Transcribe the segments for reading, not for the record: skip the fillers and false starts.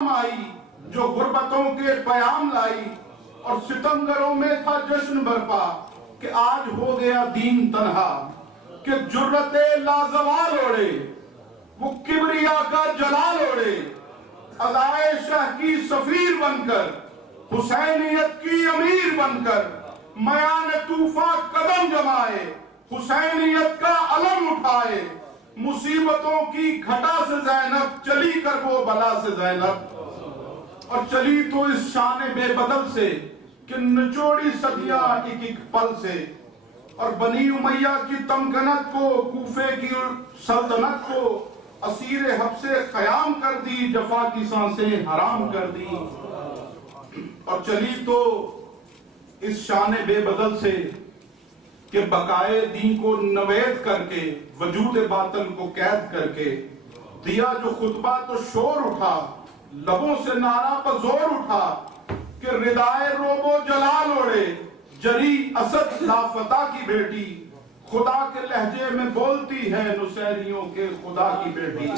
آئی جو غربتوں کے پیام لائی، اور ستمگروں میں تھا جشن برپا کہ آج ہو گیا دین تنہا، کہ جرت لازوال اوڑے وہ کبریا کا جلال اوڑے، ادائے شاہ کی سفیر بن کر، حسینیت کی امیر بن کر، میان طوفاں قدم جمائے، حسینیت کا علم اٹھائے، مصیبتوں کی گھٹا سے زینب چلی کر وہ بلا سے زینب، اور چلی تو اس شان بے بدل سے کہ نچوڑی صدیاں ایک ایک پل سے، اور بنی امیہ کی تمکنت کو، کوفے کی سلطنت کو اسیر حبس خیام کر دی، جفا کی سانسیں حرام کر دی، اور چلی تو اس شان بے بدل سے کہ بقائے دین کو نوید کر کے، وجود باطل کو قید کر کے، دیا جو خطبہ تو شور اٹھا، لبوں سے نعرہ پر زور اٹھا کہ ردائے روب و جلال اوڑے، جری اسد لافتہ کی بیٹی، خدا کے لہجے میں بولتی ہے نصیریوں کے خدا کی بیٹی،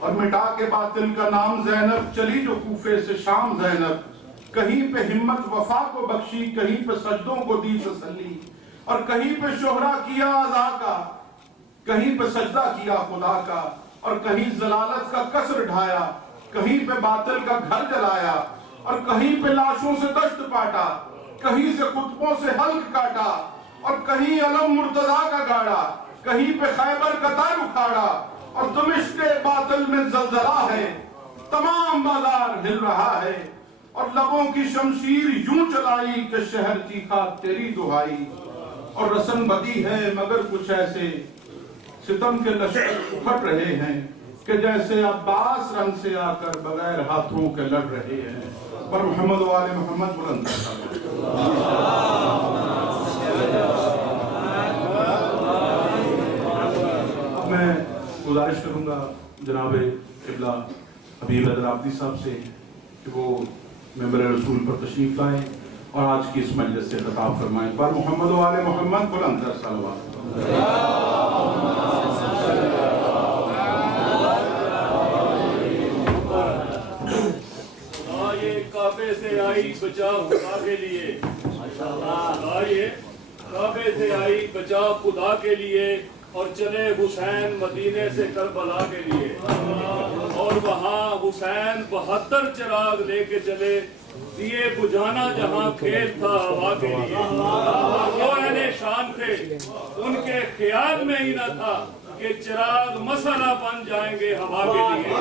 اور مٹا کے باطل کا نام زینب، چلی جو کوفے سے شام زینب، کہیں پہ ہمت وفا کو بخشی، کہیں پہ سجدوں کو دی تسلی، اور کہیں پہ شہرا کیا عزا کا، کہیں پہ سجدہ کیا خدا کا، اور کہیں ضلالت کا قصر ڈھایا، کہیں پہ باطل کا گھر جلایا، اور کہیں پہ لاشوں سے دشت پاٹا، کہیں سے خطبوں سے حلق کاٹا، اور کہیں علم مرتضیٰ کا گاڑا، کہیں پہ خیبر کا تار اکھاڑا، اور دمشق باطل میں زلزلہ ہے، تمام بازار ہل رہا ہے، اور لبوں کی شمشیر یوں چلائی کہ شہر چیخا تیری دہائی، اور رسن بدی ہے مگر کچھ ایسے ستم کے لشکر اٹھ رہے ہیں کہ جیسے عباس رنگ سے آ کر بغیر ہاتھوں کے لڑ رہے ہیں، پر محمد و آل محمد بلند۔ اب میں گزارش کروں گا جناب قبلہ حبیب حیدر عابدی صاحب سے کہ وہ ممبر رسول پر تشریف لائیں اور آج کی اس مجلس سے خطاب فرمائیں، پر محمد و آل محمد بلند صلوات۔ کعبے سے آئی بچا خدا کے لیے، آئیے کعبے سے آئی بچا خدا کے لیے، اور چلے حسین مدینے سے کربلا کے لیے، اور وہاں حسین 72 چراغ لے کے چلے، دیے بجھانا جہاں کھیل تھا ہوا کے لیے، وہ اہل شان تھے، ان کے خیال میں ہی نہ تھا کہ چراغ مسئلہ بن جائیں گے ہوا کے لیے۔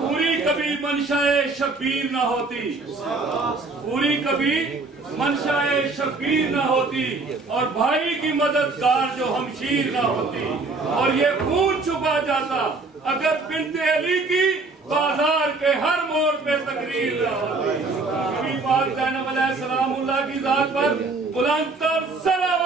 پوری کبھی منشائے شبیر نہ ہوتی، پوری کبھی منشائے شبیر نہ ہوتی، اور بھائی کی مددگار جو ہمشیر نہ ہوتی، اور یہ خون چھپا جاتا اگر بنت علی کی بازار کے ہر موڑ پہ تقریر نہ ہوتی۔ نبی پاک زینب علیہ السلام اللہ کی ذات پر بلند تر صلوات۔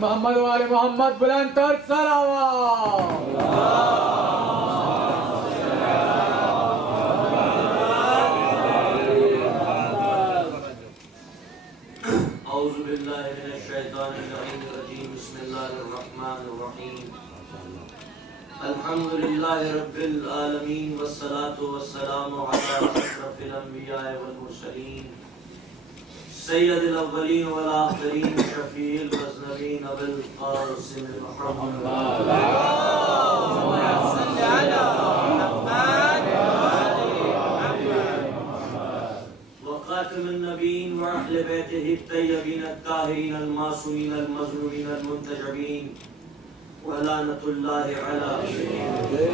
محمد و آل محمد بلند تر صلوات۔ اعوذ باللہ من الشیطان الرجیم، بسم اللہ الرحمن الرحیم، الحمد للہ رب العالمین، والصلاة والسلام علی اشرف الانبیاء والمرسلین، سید الاولین والآخرین، شفیع المذنبین، ابو القاسم محمد، وخاتم النبیین واہل بیتہ الطیبین الطاہرین المعصومین المظلومین المنتجبین، ولعنة الله على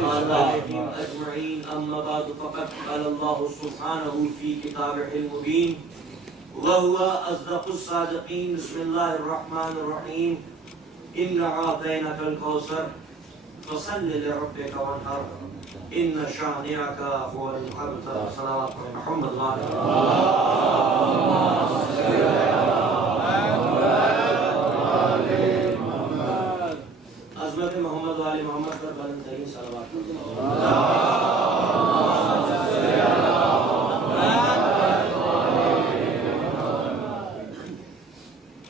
آبائهم أجمعين. أما بعد فقد قال الله سبحانه في كتابه المبين وهو أصدق الصادقين. بسم الله الرحمن الرحيم. إنا أعطيناك الكوثر فصل لربك وانحر إن شانئك هو الأبتر. صلوات محمد الله. عظمت محمد و آل محمد پر بلند ترین صلوات.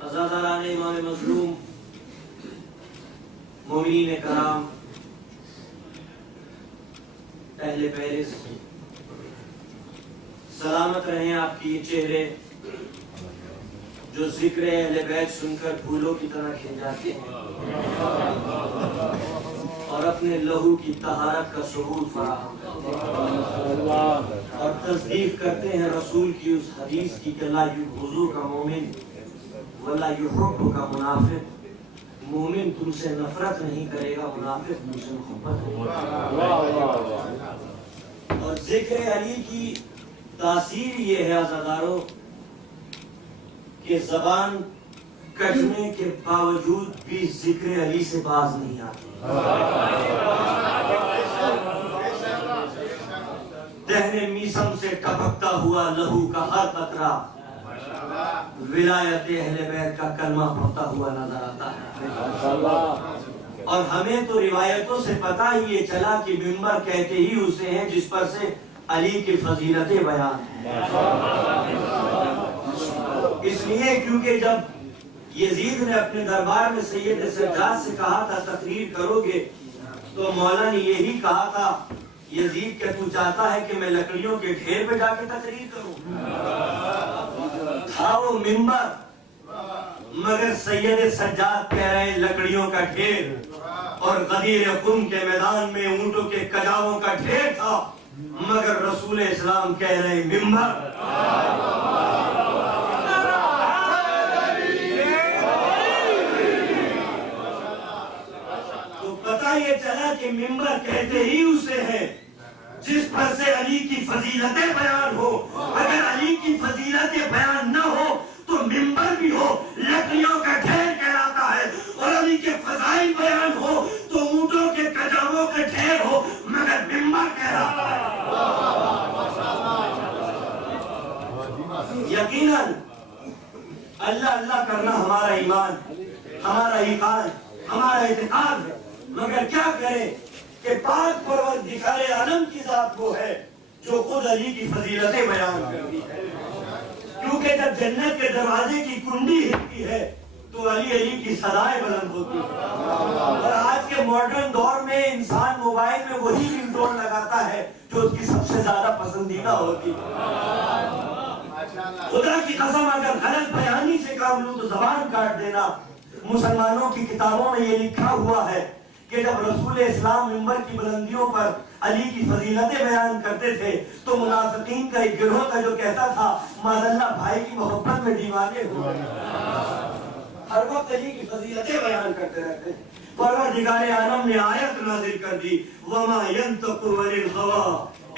عزاداران امام مظلوم، مومنین کرام، اہل پیرس، سلامت رہیں آپ کے یہ چہرے جو ذکر اہل بیت سن کر پھولوں کی طرح کھل جاتے ہیں اور اپنے لہو کی طہارت کا ثبوت فراہم کرتے ہیں اور تصدیق کرتے ہیں رسول کی اس حدیث کی کہ لا یبغضو کا مومن ولا یحب کا منافق. مومن تم سے نفرت نہیں کرے گا، منافق تم سے محبت کرے گا. اور ذکر علی کی تاثیر یہ ہے عزاداروں کہ زبان کٹنے کے باوجود بھی ذکر علی سے باز نہیں آتی. دہن میسم سے ٹپکتا ہوا لہو کا ہر قطرہ ولایت اہل بیت کا کلمہ پڑھتا ہوا نظر آتا ہے. اور ہمیں تو روایتوں سے پتہ ہی یہ چلا کہ منبر کہتے ہی اسے ہیں جس پر سے علی کی فضیلتیں بیان ہیں. اس لیے کیونکہ جب یزید نے اپنے دربار میں سید سجاد سے کہا تھا تقریر کرو گے تو مولا نے یہی کہا تھا یزید کہ تو چاہتا ہے کہ میں لکڑیوں کے ڈھیر پہ جا کے تقریر کروں. تھا وہ منبر مگر سید سجاد کہہ رہے لکڑیوں کا ڈھیر اور غدیر قم کے میدان میں اونٹوں کے کجاووں کا ڈھیر تھا مگر رسول اسلام کہہ رہے منبر. یہ چلا کہ منبر کہتے ہی اسے ہے جس پر سے علی کی فضیلتیں بیان ہو. اگر علی کی فضیلتیں بیان نہ ہو تو منبر بھی ہو لکڑیوں کا ڈھیر کہلاتا ہے اور علی کے فضائل بیان ہو تو اونٹوں کے کجاووں کے ڈھیر ہو مگر منبر کہلاتا ہے. یقیناً اللہ اللہ کرنا ہمارا ایمان، ہمارا ایمان، ہمارا اعتقاد ہے. مگر کیا کریں کہ پاک پروردگار عالم کی ذات وہ ہے جو خود علی کی فضیلتیں بیان کرتی ہے. کیونکہ جب جنت کے دروازے کی کنڈی ہلتی ہے تو علی علی کی صدائیں بلند ہوتی ہے. اور آج کے ماڈرن دور میں انسان موبائل میں وہی رنگ ٹون لگاتا ہے جو اس کی سب سے زیادہ پسندیدہ ہوتی ہے. خدا کی قسم اگر غلط بیانی سے کام لوں تو زبان کاٹ دینا. مسلمانوں کی کتابوں میں یہ لکھا ہوا ہے کہ جب رسول اسلام منبر کی بلندیوں پر علی کی فضیلتیں بیان کرتے تھے تو منافقین کا ایک گروہ تھا جو کہتا تھا معاذاللہ بھائی کی محبت میں دیوانے ہوئے. ہر وقت علی کی فضیلتیں بیان کرتے رہتے. پروردگار عالم نے آیت نازل کر دی وَمَا يَنْطِقُ عَنِ الْهَوَىٰ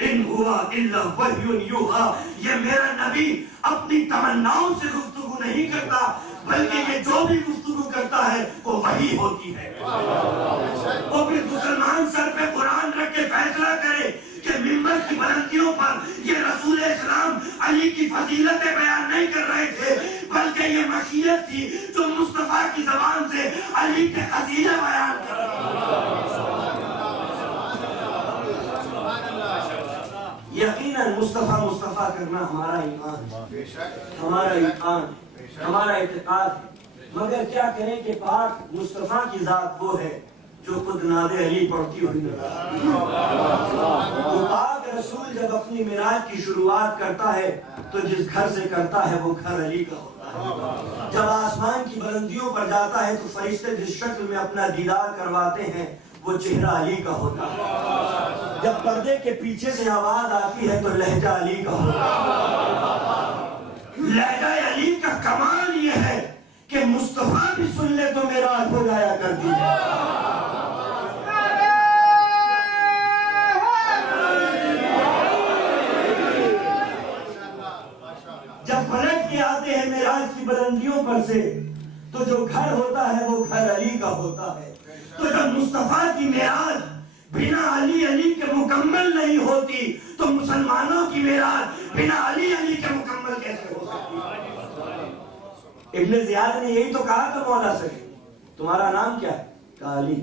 إِنْ هُوَ إِلَّا وَحْيٌ يُوحَىٰ. یہ میرا نبی اپنی تمناؤں سے گفتگو نہیں کرتا بلکہ یہ جو بھی گفتگو کرتا ہے وہ وحی ہوتی ہے. وہ پھر مسلمان سر پہ قرآن رکھ کے فیصلہ کرے کہ منبر کی بلندیوں پر یہ رسول اسلام علی کی فضیلتیں بیان نہیں کر رہے تھے بلکہ یہ مشیت تھی جو مصطفیٰ کی زبان سے علی کے قصیدے بیان کر رہے تھے. یقیناً مصطفیٰ کرنا ہمارا ایمان، ہمارا ایمان، ہمارا اعتقاد. مگر کیا کریں کہ پاک مصطفیٰ کی ذات وہ ہے جو خود ناد علی پڑھتی ہوئی نظر آتی ہے. وہ پاک رسول جب اپنی معراج کی شروعات کرتا ہے تو جس گھر سے کرتا ہے وہ گھر علی کا ہوتا ہے. جب آسمان کی بلندیوں پر جاتا ہے تو فرشتے جس شکل میں اپنا دیدار کرواتے ہیں وہ چہرہ علی کا ہوتا ہے. جب پردے کے پیچھے سے آواز آتی ہے تو لہجہ علی کا ہوتا ہے. لہجہ علی کا کمال یہ ہے کہ مصطفیٰ بھی سن لے تو میرا ہو جایا کرتی ہے. کے آتے ہیں معراج کی بلندیوں پر سے، تو جو گھر ہوتا ہے وہ گھر علی کا ہوتا ہے۔ تو جب مصطفیٰ کی معراج بنا علی کے مکمل نہیں ہوتی تو مسلمانوں کی معراج بنا علی کے مکمل کیسے ہو سکتی ہے؟ ابن زیاد نے یہی تو کہا تھا مولا سے، تمہارا نام کیا ہے؟ کہا علی۔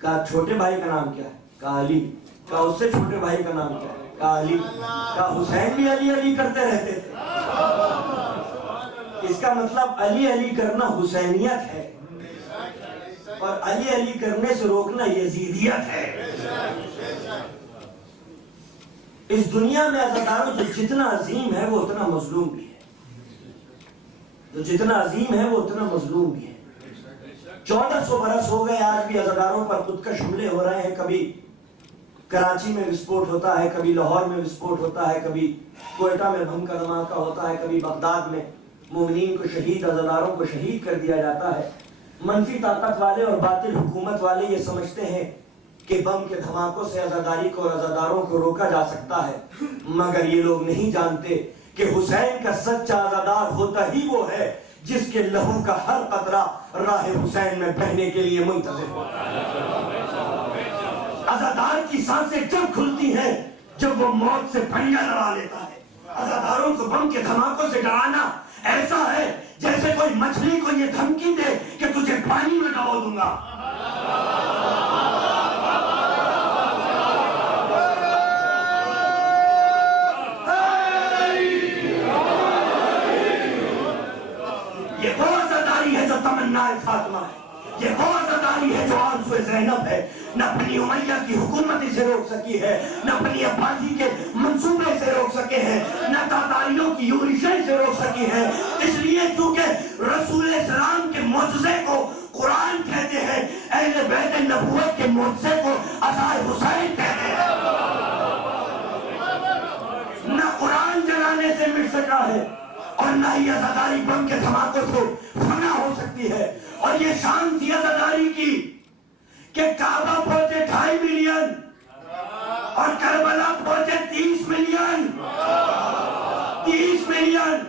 کہا چھوٹے بھائی کا نام کیا ہے؟ کہا علی۔ کہا اس سے چھوٹے بھائی کا نام کیا ہے؟ کہا علی۔ کہا حسین بھی علی کرتے رہتے تھے۔ اس کا مطلب علی کرنا حسینیت ہے، اور علی کرنے سے روکنا یزیدیت ہے۔ اس دنیا میں عزاداروں جو جتنا عظیم ہے وہ اتنا مظلوم بھی ہے، جو جتنا عظیم ہے وہ اتنا مظلوم بھی ہے۔ 1400 برس ہو گئے، آج بھی عزاداروں پر خودکش حملے ہو رہے ہیں۔ کبھی کراچی میں وسفوٹ ہوتا ہے، کبھی لاہور میں وسفوٹ ہوتا ہے، کبھی کوئٹہ میں بم کا دھماکہ ہوتا ہے، کبھی بغداد میں مومنین کو شہید، عزاداروں کو شہید کر دیا جاتا ہے۔ منفی طاقت والے اور باطل حکومت والے یہ سمجھتے ہیں کہ بم کے دھماکوں سے عزاداری کو اور عزاداروں کو روکا جا سکتا ہے، مگر یہ لوگ نہیں جانتے کہ حسین کا سچا عزادار ہوتا ہی وہ ہے جس کے لہو کا ہر قطرہ راہ حسین میں بہنے کے لیے منتظر ہوتا ہے۔ عزادار کی سانسیں جب کھلتی ہیں جب وہ موت سے پنجہ لڑا لیتا ہے۔ عزاداروں کو بم کے دھماکوں سے ڈرانا ایسا ہے جیسے کوئی مچھلی کو یہ دھمکی دے کہ تجھے پانی میں ڈبو دوں گا۔ یہ وہ عزاداری ہے جو تمنا فاطمہ ہے، یہ وہ عزاداری ہے جو آرزو زینب ہے۔ نہ بنی امیہ کی حکومت اسے روک سکی ہے، نہ بنی عباسی کے منصوبے سے روک سکے ہیں، نہ تاتاریوں کی یورشیں سے روک سکی ہے۔ اس لیے چونکہ رسول اسلام کے معجزے کو قرآن کہتے ہیں، اہل بیت نبوت کے معجزے کو عصا حسین کہتے ہیں۔ نہ قرآن جلانے سے مٹ سکا ہے اور نہ ہی عزاداری بم کے دھماکوں سے فنا ہو سکتی ہے۔ اور یہ شان تھی عزاداری کی کہ کعبہ پہنچے 2.5 ملین اور کربلا پہنچے 30 ملین۔ 30 ملین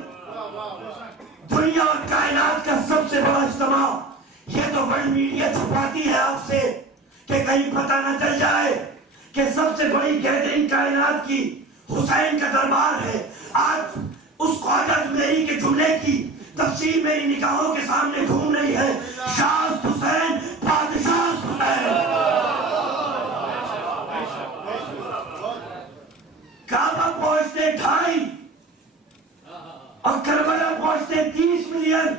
دنیا اور کائنات کا سب سے بڑا اجتماع۔ یہ تو ورلڈ میڈیا چھپاتی ہے آپ سے کہ کہیں پتہ نہ چل جائے کہ سب سے بڑی گیدرنگ کائنات کی حسین کا دربار ہے۔ آج اس خواجہ میری کے جملے کی تفصیل میری نگاہوں کے سامنے گھوم رہی ہے، شاہ حسین بادشاہ حسین۔ کعبہ پہنچتے 2.5 اور کربلا پہنچتے 30 ملین،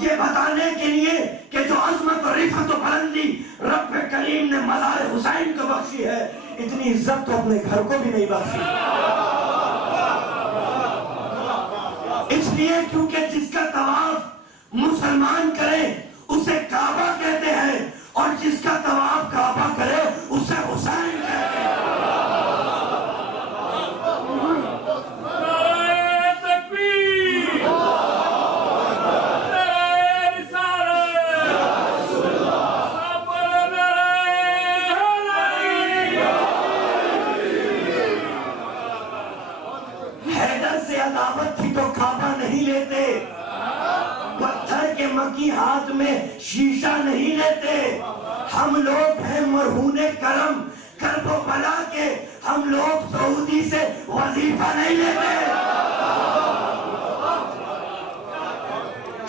یہ بتانے کے لیے کہ جو عظمت اور رفعت و بلندی رب کریم نے مزار حسین کو بخشی ہے، اتنی عزت تو اپنے گھر کو بھی نہیں بخشی۔ اس لیے کیونکہ جس کا طواف مسلمان کرے اسے کعبہ کہتے ہیں، اور جس کا طواف کعبہ کرے اسے حسین کہتے ہیں۔ حیدر سے عداوت تھی تو کعبہ نہیں لیتے، پتھر کے مکی ہاتھ میں شیشہ نہیں لیتے۔ ہم لوگ ہیں مرہون کرم کرب و بلا کے، ہم لوگ سعودی سے وظیفہ نہیں لیتے۔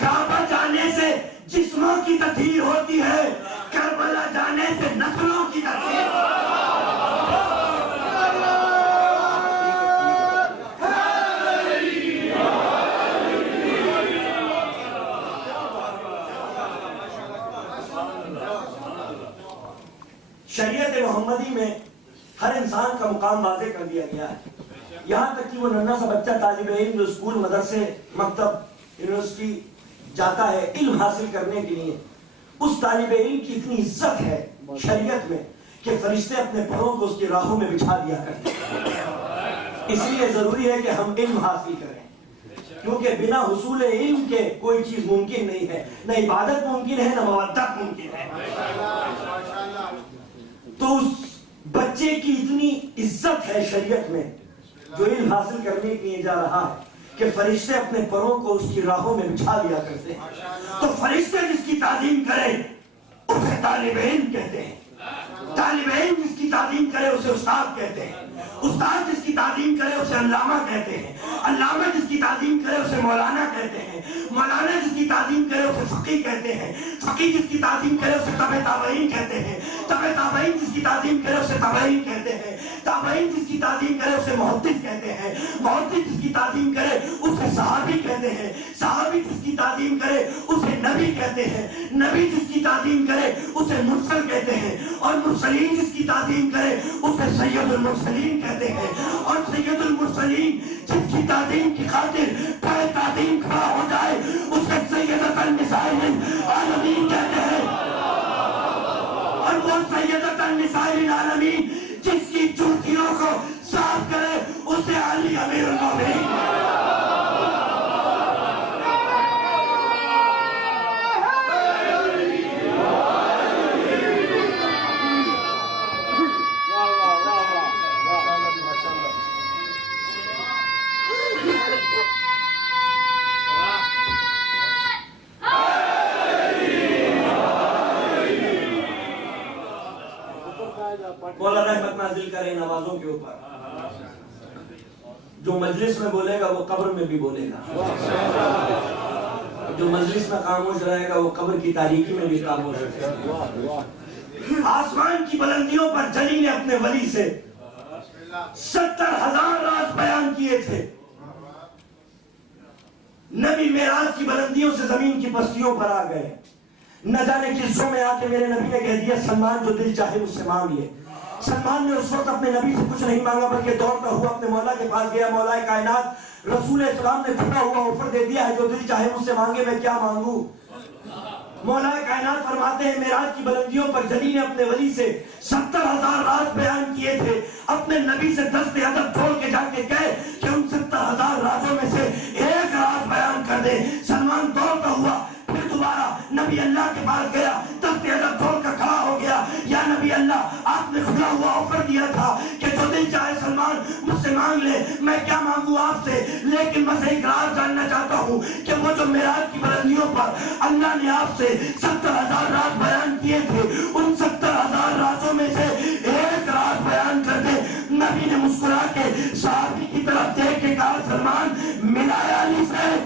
کعبہ جانے سے جسموں کی تطہیر ہوتی ہے، کربلا جانے سے نسلوں کی تطہیر۔ شریعت محمدی میں ہر انسان کا مقام واضح کر دیا گیا ہے، یہاں تک کہ وہ ننھا سا بچہ طالب علم جو اسکول، مدرسے، مکتب، یونیورسٹی جاتا ہے علم حاصل کرنے کے لیے، اس طالب علم کی اتنی عزت ہے شریعت میں کہ فرشتے اپنے پروں کو اس کی راہوں میں بچھا دیا کرتے ہیں۔ اس لیے ضروری ہے کہ ہم علم حاصل کریں، کیونکہ بنا حصول علم کے کوئی چیز ممکن نہیں ہے، نہ عبادت ممکن ہے نہ مودت ممکن ہے۔ تو اس بچے کی اتنی عزت ہے شریعت میں جو علم حاصل کرنے کے لیے جا رہا ہے کہ فرشتے اپنے پروں کو اس کی راہوں میں بچھا دیا کرتے ہیں. تو فرشتے جس کی تعظیم کرے اسے طالب علم کہتے ہیں. طالب علم جس کی تعظیم کرے اسے استاد کہتے ہیں. استاد جس کی تعظیم کرے اسے علامہ کہتے ہیں. علامہ جس کی تعظیم کرے اسے مولانا کہتے ہیں. مولانا جس کی تعظیم کرے اسے فقیہ کہتے ہیں. فقیہ جس کی تعظیم کرے اسے تبع تابعین کہتے ہیں. تبع تابعین جس کی تعظیم کرے اسے تابعین کہتے ہیں. تابعین جس کی تعظیم کرے اسے محدث کہتے ہیں. محدث جس کی تعظیم کرے اسے صحابی کہتے ہیں. صحابی جس کی تعظیم کرے اسے نبی کہتے ہیں. نبی جس کی تعظیم کرے اسے مرسل کہتے ہیں. اور مرسلین جس کی تعظیم کرے اسے سید المرسلین کہتے ہیں. اور سید المرسلین جس کی تعظیم کی خاطر پائے تعظیم کھڑا ہو جائے اسے سیدۃ النساء العالمین کہتے ہیں. اور وہ سیدۃ النساء العالمین جس کی جوتیوں کو صاف کرے اسے علی امیر المومنین. مولا رحمت نازل کرے نوازوں کے اوپر. جو مجلس میں بولے گا وہ قبر میں بھی بولے گا. جو مجلس میں خاموش رہے گا وہ قبر کی تاریکی میں بھی خاموش رہے گا. آسمان کی بلندیوں پر جلی نے اپنے ولی سے 70,000 راز بیان کیے تھے. نبی معراج کی بلندیوں سے زمین کی پستیوں پر آ گئے. نہ جانے کس شو میں آ کے میرے نبی نے کہہ دیا سلمان جو دل چاہے مجھ سے مانگ لے. سلمان نے اس وقت اپنے نبی سے کچھ نہیں مانگا بلکہ دوڑتا ہوا اپنے مولا کے پاس گیا. مولا کائنات رسول اسلام نے کھڑا ہوا آفر دے دیا ہے جو دل چاہے مجھ سے مانگے میں کیا مانگوں. مولا کائنات فرماتے ہیں معراج کی بلندیوں پر جلی نے اپنے ولی سے 70,000 راز بیان کیے تھے. اپنے نبی سے دست ادب چھوڑ کے جا کے کہے کہ ان 70,000 رازوں میں سے ایک راز بیان کر دے. سلمان دوڑتا ہوا پھر دوبارہ نبی اللہ کے پاس گیا. دست ادب چھوڑ کر کھڑا ہو گیا. یا نبی اللہ آپ نے کھلا ہوا آفر دیا تھا کہ جو دل چاہے سلمان مجھ سے مانگ لے. میں کیا مانگوں آپ سے, لیکن میں ایک راز جاننا چاہتا ہوں کہ وہ جو معراج کی بلندیوں پر اللہ نے آپ سے 70,000 راز بیان کیے تھے ان 70,000 رازوں میں سے ایک راز بیان کر دے. نبی نے مسکرا کے صحابی کی طرف دیکھ کے کہا سلمان ملایا علی سے.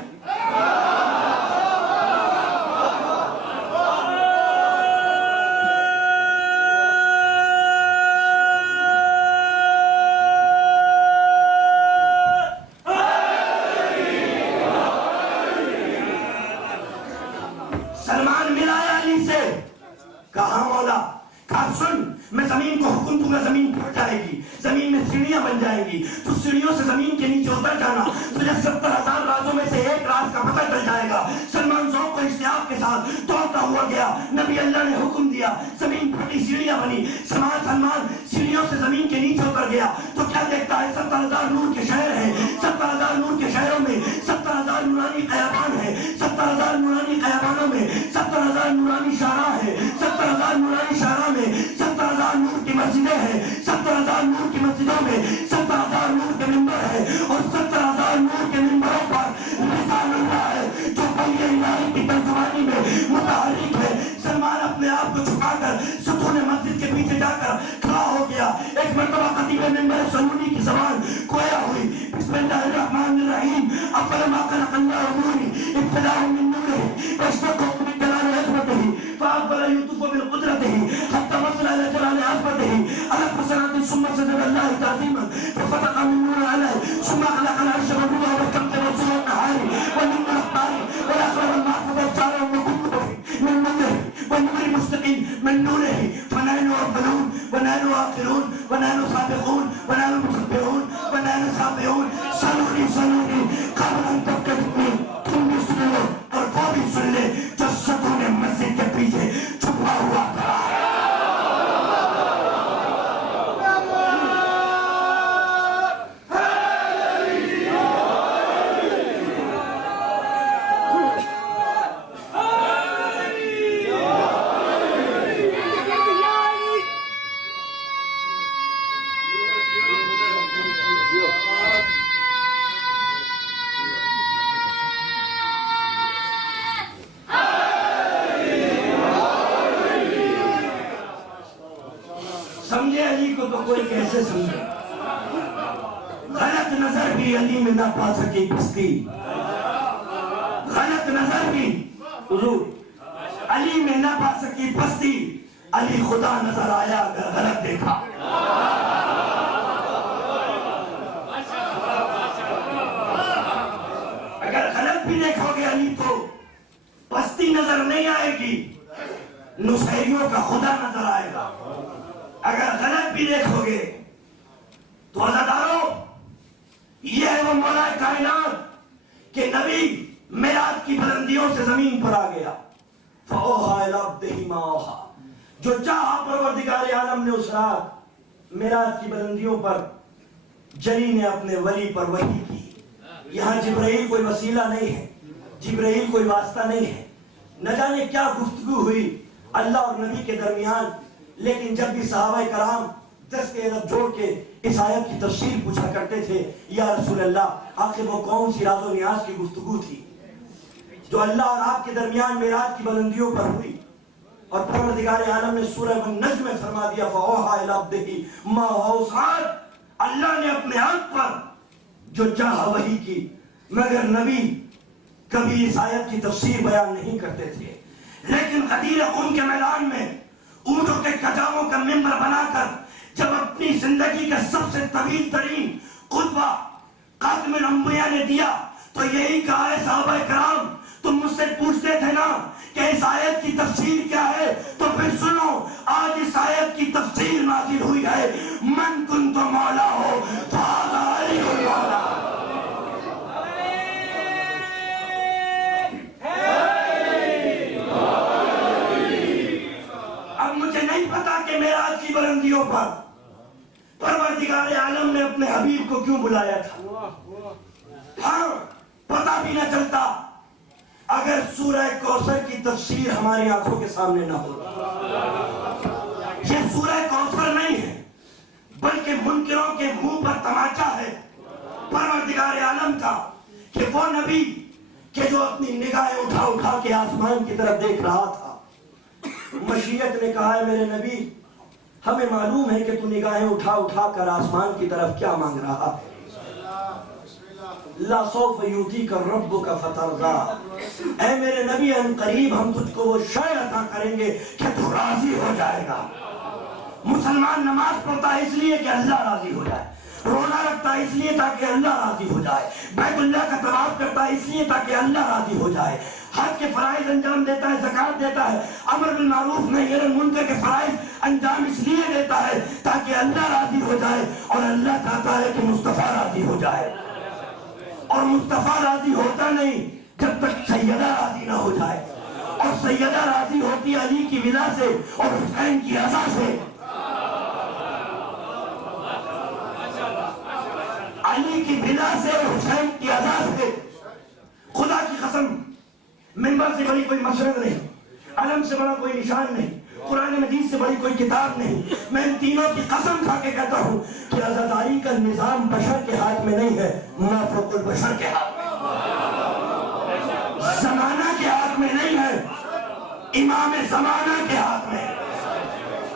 سلمان ملایا علی سے. کہا مولا کہا سن میں زمین کو حکم دوں گا زمین پھٹ جائے گی. زمین میں سیڑھیاں بن جائیں گی. تو سیڑھیوں سے زمین کے نیچے اتر جانا. تجھے 70,000 رازوں میں سے ایک راز کا پتہ چل جائے گا. سلمان ذوق و اشتیاق کے ساتھ دوڑتا ہوا گیا. نبی اللہ نے حکم دیا زمین پھٹی سیڑھیاں بنی. سلمان سیڑھیوں سے زمین کے نیچے اتر گیا تو کیا دیکھتا ہے 70,000 نور کے شہر ہیں. 70,000 نور کے شہروں میں 70,000 نورانی قیابان ہیں. 70,000 نورانی قیابانوں میں 70,000 نورانی شاہراہ ہیں. 70,000 نورانی شاہراہ میں 70,000 نور کی مسجدیں ہیں. 70,000 نور کی مسجدوں میں 70,000 نور کے ممبر ہیں. اور 70,000 نور کے ممبروں پر لسان اللہ ہے جو پہلے الہی کی ترجمانی میں متحرک ہے. سلمان اپنے آپ کو چھپا کر ستون مسجد کے پیچھے جا کر کھڑا ہو گیا. ایک مرتبہ خطیب ممبر سنونی کی زبان گویا ہوئی بسم اللہ الرحمن الرحیم اول ما خلق اللہ نوری ابتداء من نوره واشتقه من جلال عظمته فاقبل يوسف بالقدرته حتى وصل الى جلال عظمته على حسنات ثم سجد الله تعظيما ففتق من نور عليه ثم خلق العرش والروح والشمس والشمس والنهار والنور الاخبار والاخر والمحفظ والشعر والكتب من نوره والنور المستقيم من نوره فنحن اولون ونحن اخرون ونحن سابقون ونحن مسبحون ونحن سابقون سنوني قبل ان تبتدئ تم بھی سن لو اور وہ بھی سن لے جو ستون مسجد کے پیچھے چھپا ہوا تھا. سے سمجھے. غلط نظر بھی علی میں نہ پا سکی پستی. غلط نظر بھی حضور علی میں نہ پا سکی پستی. علی خدا نظر آیا اگر غلط دیکھا. اگر غلط بھی دیکھو گے علی تو پستی نظر نہیں آئے گی، نصیریوں کا خدا نظر آئے گا. اگر غلط بھی دیکھو گے تو عزادارو یہ ہے وہ مولا کائنات کہ نبی معراج کی بلندیوں سے زمین پر آ گیا. فَأَوْحَىٰ إِلَىٰ عَبْدِهِ مَا أَوْحَىٰ. جو چاہا پروردگار عالم نے اس رات معراج کی بلندیوں پر جلی نے اپنے ولی پر وحی کی. یہاں جبرائیل کوئی وسیلہ نہیں ہے، جبرائیل کوئی واسطہ نہیں ہے. نہ جانے کیا گفتگو ہوئی اللہ اور نبی کے درمیان، لیکن جب بھی صحابہ کرام دست ادب جوڑ کے اس آیت کی تفسیر پوچھا کرتے تھے، یا رسول اللہ آخر وہ کون سی راز و نیاز کی گفتگو تھی جو اللہ اور آپ کے درمیان معراج کی بلندیوں پر ہوئی؟ اور پروردگار عالم نے سورہ النجم میں فرما دیا فَأَوْحَىٰ إِلَىٰ عَبْدِهِ مَا أَوْحَىٰ. اللہ نے اپنے آپ پر جو چاہا وحی کی، مگر نبی کبھی اس آیت کی تفسیر بیان نہیں کرتے تھے. لیکن غدیر قوم کے میدان میں اونٹوں کے کجاووں کا ممبر بنا کر جب اپنی زندگی کا سب سے طویل ترین خطبہ خاتم الانبیاء نے دیا تو یہی کہا ہے صحابہ کرام تم مجھ سے پوچھتے تھے نا کہ اس آیت کی تفسیر کیا ہے، تو پھر سنو آج اس آیت کی تفسیر نازل ہوئی ہے. من کنت مولا ہو فہذا علی مولا. اب مجھے نہیں پتا کہ معراج کی بلندیوں پر پروردگار عالم نے اپنے حبیب کو کیوں بلایا تھا. ہاں پتا بھی نہ چلتا اگر سورہ کوثر کی تفسیر ہماری آنکھوں کے سامنے نہ ہو. یہ سورہ کوثر نہیں ہے بلکہ منکروں کے منہ پر تماچا ہے پروردگار عالم کا کہ وہ نبی کہ جو اپنی نگاہیں اٹھا اٹھا کے آسمان کی طرف دیکھ رہا تھا. مشیت نے کہا ہے میرے نبی ہمیں معلوم ہے کہ تو نگاہیں اٹھا اٹھا کر آسمان کی طرف کیا مانگ رہا ہے. لا سوف یؤتیک ربک فترضی. اے میرے نبی ان قریب ہم تجھ کو وہ شے عطا کریں گے کہ تو راضی ہو جائے گا. مسلمان نماز پڑھتا ہے اس لیے کہ اللہ راضی ہو جائے، روزہ رکھتا ہے اس لیے تاکہ اللہ راضی ہو جائے، بیت اللہ کا طواف کرتا ہے اس لیے تاکہ اللہ راضی ہو جائے، حج کے فرائض انجام دیتا ہے، زکات دیتا ہے، امر بالمعروف نہی عن المنکر کے فرائض انجام اس لیے دیتا ہے تاکہ اللہ راضی ہو جائے. اور اللہ چاہتا ہے کہ مصطفیٰ راضی ہو جائے، اور مصطفیٰ راضی ہوتا نہیں جب تک سیدہ راضی نہ ہو جائے. اور سیدہ راضی ہوتی علی کی ولا سے اور حسین کی رضا سے. علی کی بلا سے اور حسین کی ادا سے. خدا کی قسم منبر سے بڑی کوئی مسرت نہیں، علم سے بڑا کوئی نشان نہیں، قرآن مجید سے بڑی کوئی کتاب نہیں. میں ان تینوں کی قسم کھا کے کہتا ہوں کہ عزاداری کا نظام بشر کے ہاتھ میں نہیں ہے، ما فوق البشر کے ہاتھ میں. زمانہ کے ہاتھ میں نہیں ہے، امام زمانہ کے ہاتھ میں.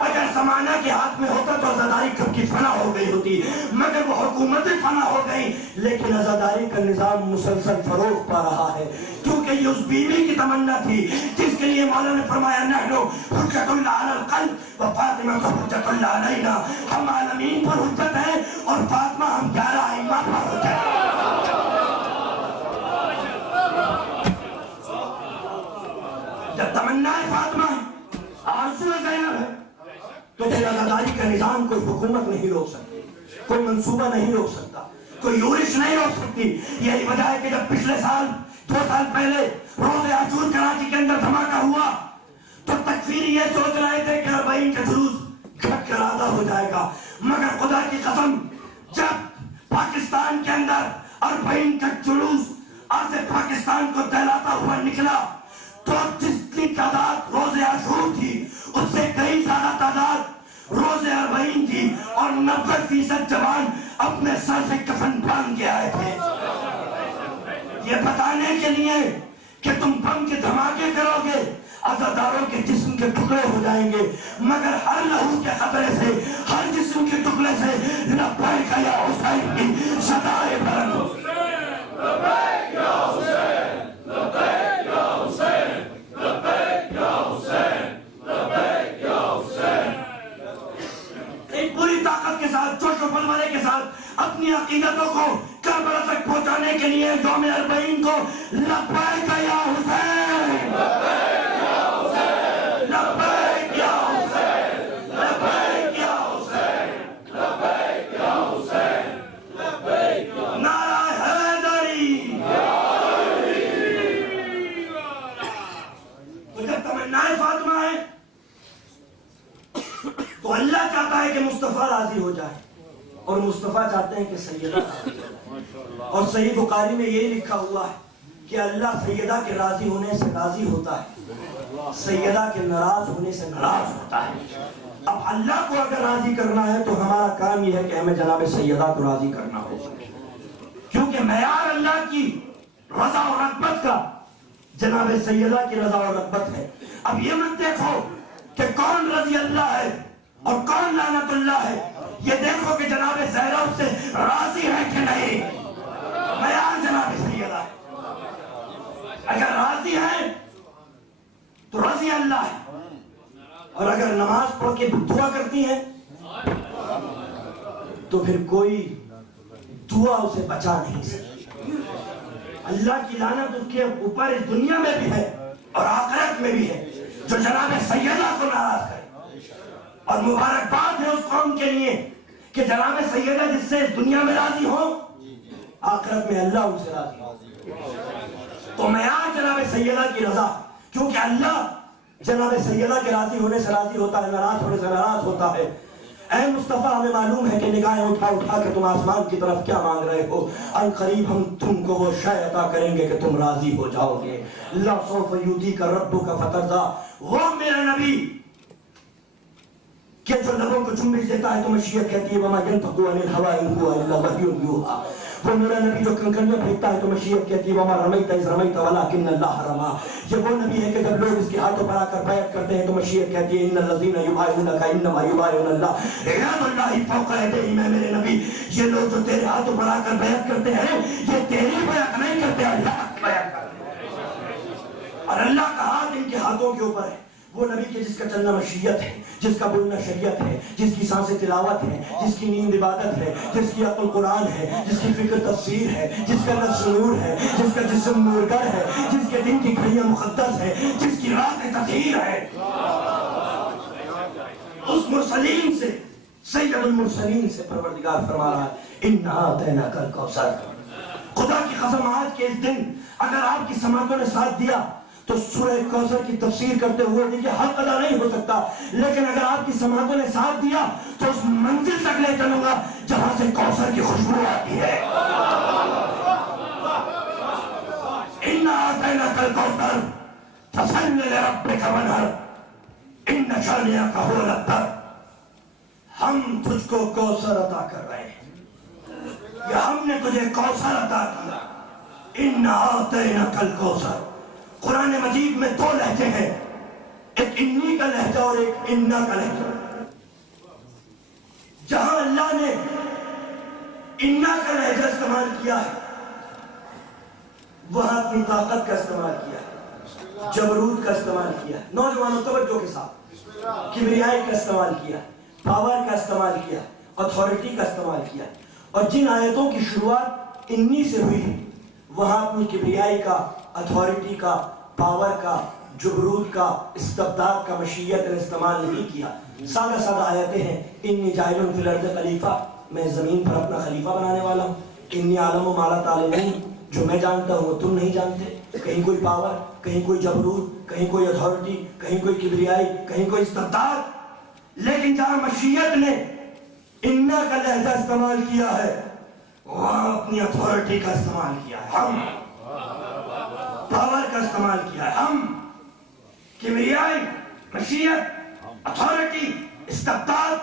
اگر زمانہ کے ہاتھ میں ہوتا تو عزاداری کب کی فنا ہو گئی ہوتی، مگر وہ حکومتیں فنا ہو گئی. لیکن عزاداری کا نظام مسلسل فروغ پا رہا ہے کیونکہ یہ اس بیوی کی تمنا تھی جس کے لیے مولا نے فرمایا نحنو حجت اللہ علی القلب و فاطمہ کا حجت اللہ علینا. ہم عالمین پر حجت ہیں اور فاطمہ ہم 11 ائمہ پر حجت ہیں. جب تمنا ہے فاطمہ ہے، آرزو زینب ہے، تو پھر عزاداری کا نظام کوئی حکومت نہیں روک سکتی، کوئی منصوبہ نہیں روک سکتا، کوئی یورش نہیں روک سکتی. یہی وجہ ہے کہ جب پچھلے سال 2 سال پہلے روز عاشور کراچی کے اندر دھماکہ ہوا تو تکفیری یہ سوچ رہے تھے کہ 40 کا جلوس گھٹ کر آدھا ہو جائے گا، مگر خدا کی قسم جب پاکستان کے اندر 40 کا جلوس آج سے پاکستان کو دہلاتا ہوا نکلا تو جس کی تعداد روز عاشور تھی اس سے کئی زیادہ تعداد روز 40 تھی اور 90% جوان اپنے سر سے کفن باندھ کے آئے تھے یہ بتانے کے لیے کہ تم بم کے دھماکے کرو گے عزاداروں کے جسم کے ٹکڑے ہو جائیں گے، مگر ہر لہو کے خطرے سے، ہر جسم کے ٹکڑے سے لبیک یا حسین کی صدائے بلند ہو۔ ایک پوری طاقت کے ساتھ، جوش و بلبلے کے ساتھ اپنی عقیدتوں کو کربلا تک پہنچانے کے لیے یوم اربعین کو لبیک یا حسین، لبیک یا حسین، لبیک یا حسین، لبیک یا حسین، لبیک یا حسین، لبیک یا نعرہ حیدری۔ تو جب تمنائے فاطمہ ہے تو اللہ چاہتا ہے کہ مصطفیٰ راضی ہو جائے، اور مصطفیٰ چاہتے ہیں کہ سیدہ راضی ہو جائے۔ اور صحیح بخاری میں یہی لکھا ہوا ہے کہ اللہ سیدہ کے راضی ہونے سے راضی ہوتا ہے، سیدہ کے ناراض ہونے سے ناراض ہوتا ہے۔ اب اللہ کو اگر راضی کرنا ہے تو ہمارا کام یہ ہے کہ ہمیں جناب سیدہ کو راضی کرنا ہو، کیونکہ معیار اللہ کی رضا اور رغبت کا جناب سیدہ کی رضا اور رغبت ہے۔ اب یہ مت دیکھو کہ کون رضی اللہ ہے اور کون لعنت اللہ ہے، یہ دیکھو کہ جناب زینب سے راضی ہے کہ نہیں، معیار جناب سیدہ ہے۔ اگر راضی ہے تو رضی اللہ ہے، اور اگر نماز پڑھ کے دعا کرتی ہیں تو پھر کوئی دعا اسے بچا نہیں سکتی۔ اللہ کی لعنت اس کے اوپر اس دنیا میں بھی ہے اور آخرت میں بھی ہے جو جناب سیدہ کو ناراض کرے۔ اور مبارکباد ہے اس قوم کے لیے کہ جناب سیدہ جس سے اس دنیا میں راضی ہو، آخرت میں اللہ ان سے راضی ہو۔ تو معیار جناب سیدہ کی رضا، کیونکہ اللہ جناب سیدہ کے راضی ہونے سے راضی ہوتا ہے، ناراض ہونے سے ناراض ہوتا ہے۔ اے مصطفیٰ، ہمیں معلوم ہے کہ نگاہیں اٹھا اٹھا کے تم آسمان کی طرف کیا مانگ رہے ہو، ان قریب ہم تم کو وہ شے عطا کریں گے کہ تم راضی ہو جاؤ گے۔ لا سوف یؤتیک ربک فترضی، وہ میرا نبی کہ جو لبوں کو جنبش دیتا ہے تو مشیت کہتی ہے وما ينطق عن الهوى ان هو الا وحی یوحی، وہ میرا نبی جو کنکریاں پھینکتا ہے تو مشیت کہتی ہے وما رمیت اذ رمیت ولکن اللہ رمی، یہ وہ نبی ہے کہ جب لوگ اس کے ہاتھوں پر آ کر بیعت کرتے ہیں تو مشیت کہتی ہے ان الذین یبایعونک انما یبایعون اللہ ید اللہ فوق ایدیہم، اے میرے نبی یہ لوگ جو تیرے ہاتھوں پر آ کر بیعت کرتے ہیں یہ تیری بیعت نہیں کرتے، اللہ کی بیعت کرتے ہیں، اور اللہ کا ہاتھ ان کے ہاتھوں کے اوپر ہے۔ وہ نبی کے جس کا چلنا مشیت ہے، جس کا بولنا شریعت ہے، جس کی سانسیں تلاوت ہے، جس کی نیند عبادت ہے، جس کی عقل قرآن ہے، جس کی فکر تفسیر ہے، جس کا نفس نور ہے، جس کا جسم نورگر ہے، جس کے دن کی گھڑیاں مقدس ہے، جس کی رات تطہیر ہے، اس مرسلین سے، سید المرسلین سے پروردگار فرما رہا ہے اِنَّا أَعْطَيْنَاكَ الْكَوْثَرَ۔ خدا کی قسم آج کے اس دن اگر آپ کی سماعتوں نے ساتھ دیا تو سورہ کوثر کی تفسیر کرتے ہوئے دیکھیں حق ادا نہیں ہو سکتا، لیکن اگر آپ کی سماعتوں نے ساتھ دیا تو اس منزل تک لے چلوں گا جہاں سے کوثر کی خوشبو آتی ہے۔ اِنَّا أَعْطَيْنَاكَ الْكَوْثَرَ فَصَلِّ لِرَبِّكَ وَانْحَرْ إِنَّ شَانِئَكَ هُوَ الْأَبْتَرُ۔ ہم تجھ کو کوثر عطا کر رہے ہیں، یا ہم نے تجھے کوثر عطا کیا۔ اِنَّا أَعْطَيْنَاكَ الْكَوْثَرَ۔ قرآن مجید میں دو لہجے ہیں، ایک انی کا لہجہ اور ایک انا کا لہجہ۔ جہاں اللہ نے انا کا لہجہ استعمال کیا ہے وہاں اپنی طاقت کا استعمال کیا ہے، جبروت کا استعمال کیا ہے، نوجوانوں توجہ کے ساتھ کبریائی کا استعمال کیا، پاور کا استعمال کیا، اتھارٹی کا استعمال کیا، اور جن آیتوں کی شروعات انی سے ہوئی وہاں اپنی کبریائی کا، اتھارٹی کا، پاور کا، جبروت کا، استبداد کا، مشیت نے استعمال نہیں کیا۔ سادہ سادہ آیتیں ہیں، انی جاعل فی الارض خلیفہ، میں زمین پر اپنا خلیفہ بنانے والا ہوں، انی عالم ما لا تعلمون، جو میں جانتا ہوں وہ تم نہیں جانتے۔ کہیں کوئی پاور، کہیں کوئی جبروت، کہیں کوئی اتھارٹی، کہیں کوئی کبریائی، کہیں کوئی استبداد، لیکن جہاں مشیت نے انا کا لہجہ استعمال کیا ہے وہاں اپنی اتھارٹی کا استعمال کیا ہے، ہم پاور کا استعمال کیا ہے، ہم کبریائی، مشیت، اتھارٹی، استبداد،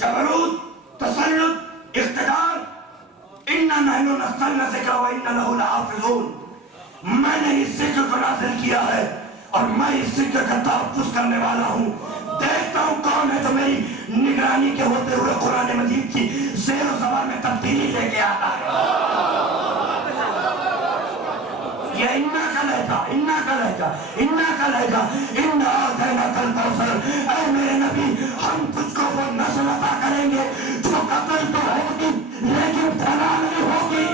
جبروت، تسلط، اقتدار۔ اِنَّا نَحْنُ نَزَّلْنَا الذِّكْرَ وَإِنَّا لَهُ لَحَافِظُونَ، میں نے اس ذکر کو نازل کیا ہے اور میں اس ذکر کا تحفظ کرنے والا ہوں. دیکھتا ہوں کون ہے جو میری نگرانی کے ہوتے ہوئے قرآن مجید کی زیر و زبر میں تبدیلی لے کے آتا ہے. یہ انا کا لہجہ، انا کا لہجہ، انا کا لہجہ، انا اعطیناک الکوثر. اے میرے نبی، ہم تجھ کو وہ نسل عطا کریں گے جو قتل تو ہوگی لیکن فنا نہیں ہوگی.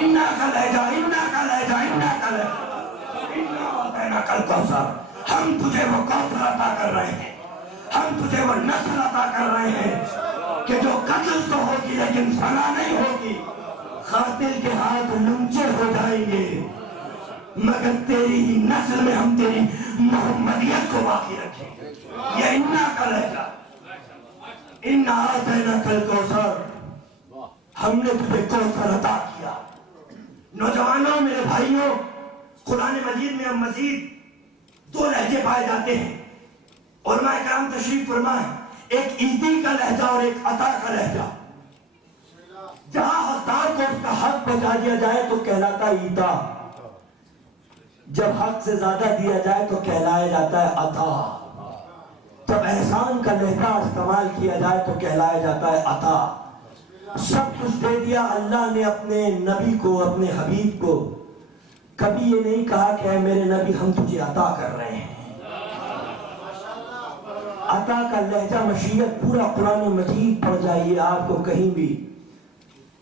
انا کا لہجہ، انا کا لہجہ، انا کا لہجہ، انا اعطیناک الکوثر. ہم تجھے وہ کوثر عطا کر رہے ہیں، ہم تجھے وہ نسل عطا کر رہے ہیں کہ جو قتل تو ہوگی لیکن فنا نہیں ہوگی. قاتل کے ہاتھ لنچے ہو جائیں گے مگر تیری ہی نسل میں ہم تیری محمدیت کو باقی رکھیں گے. یہ انا کا لہجہ. انا اعطیناک الکوثر. ہم نے تجھے کوثر عطا کیا. نوجوانوں، میرے بھائیوں، قرآن مجید میں ہم مزید دو لہجے پائے جاتے ہیں. علماء کرام تشریف فرمائیں. ایک ایدی کا لہجہ اور ایک عطا کا لہجہ. جہاں حقدار کو اس کا حق پہنچا دیا جائے تو کہلاتا ایدا، جب حق سے زیادہ دیا جائے تو کہلایا جاتا ہے عطا. جب احسان کا لہجہ استعمال کیا جائے تو کہلایا جاتا ہے عطا. سب کچھ دے دیا اللہ نے اپنے نبی کو، اپنے حبیب کو. کبھی یہ نہیں کہا کہ اے میرے نبی ہم تجھے عطا کر رہے ہیں. عطا کا لہجہ مشیت پورا قرآن مجید پڑھ جائیے آپ کو کہیں بھی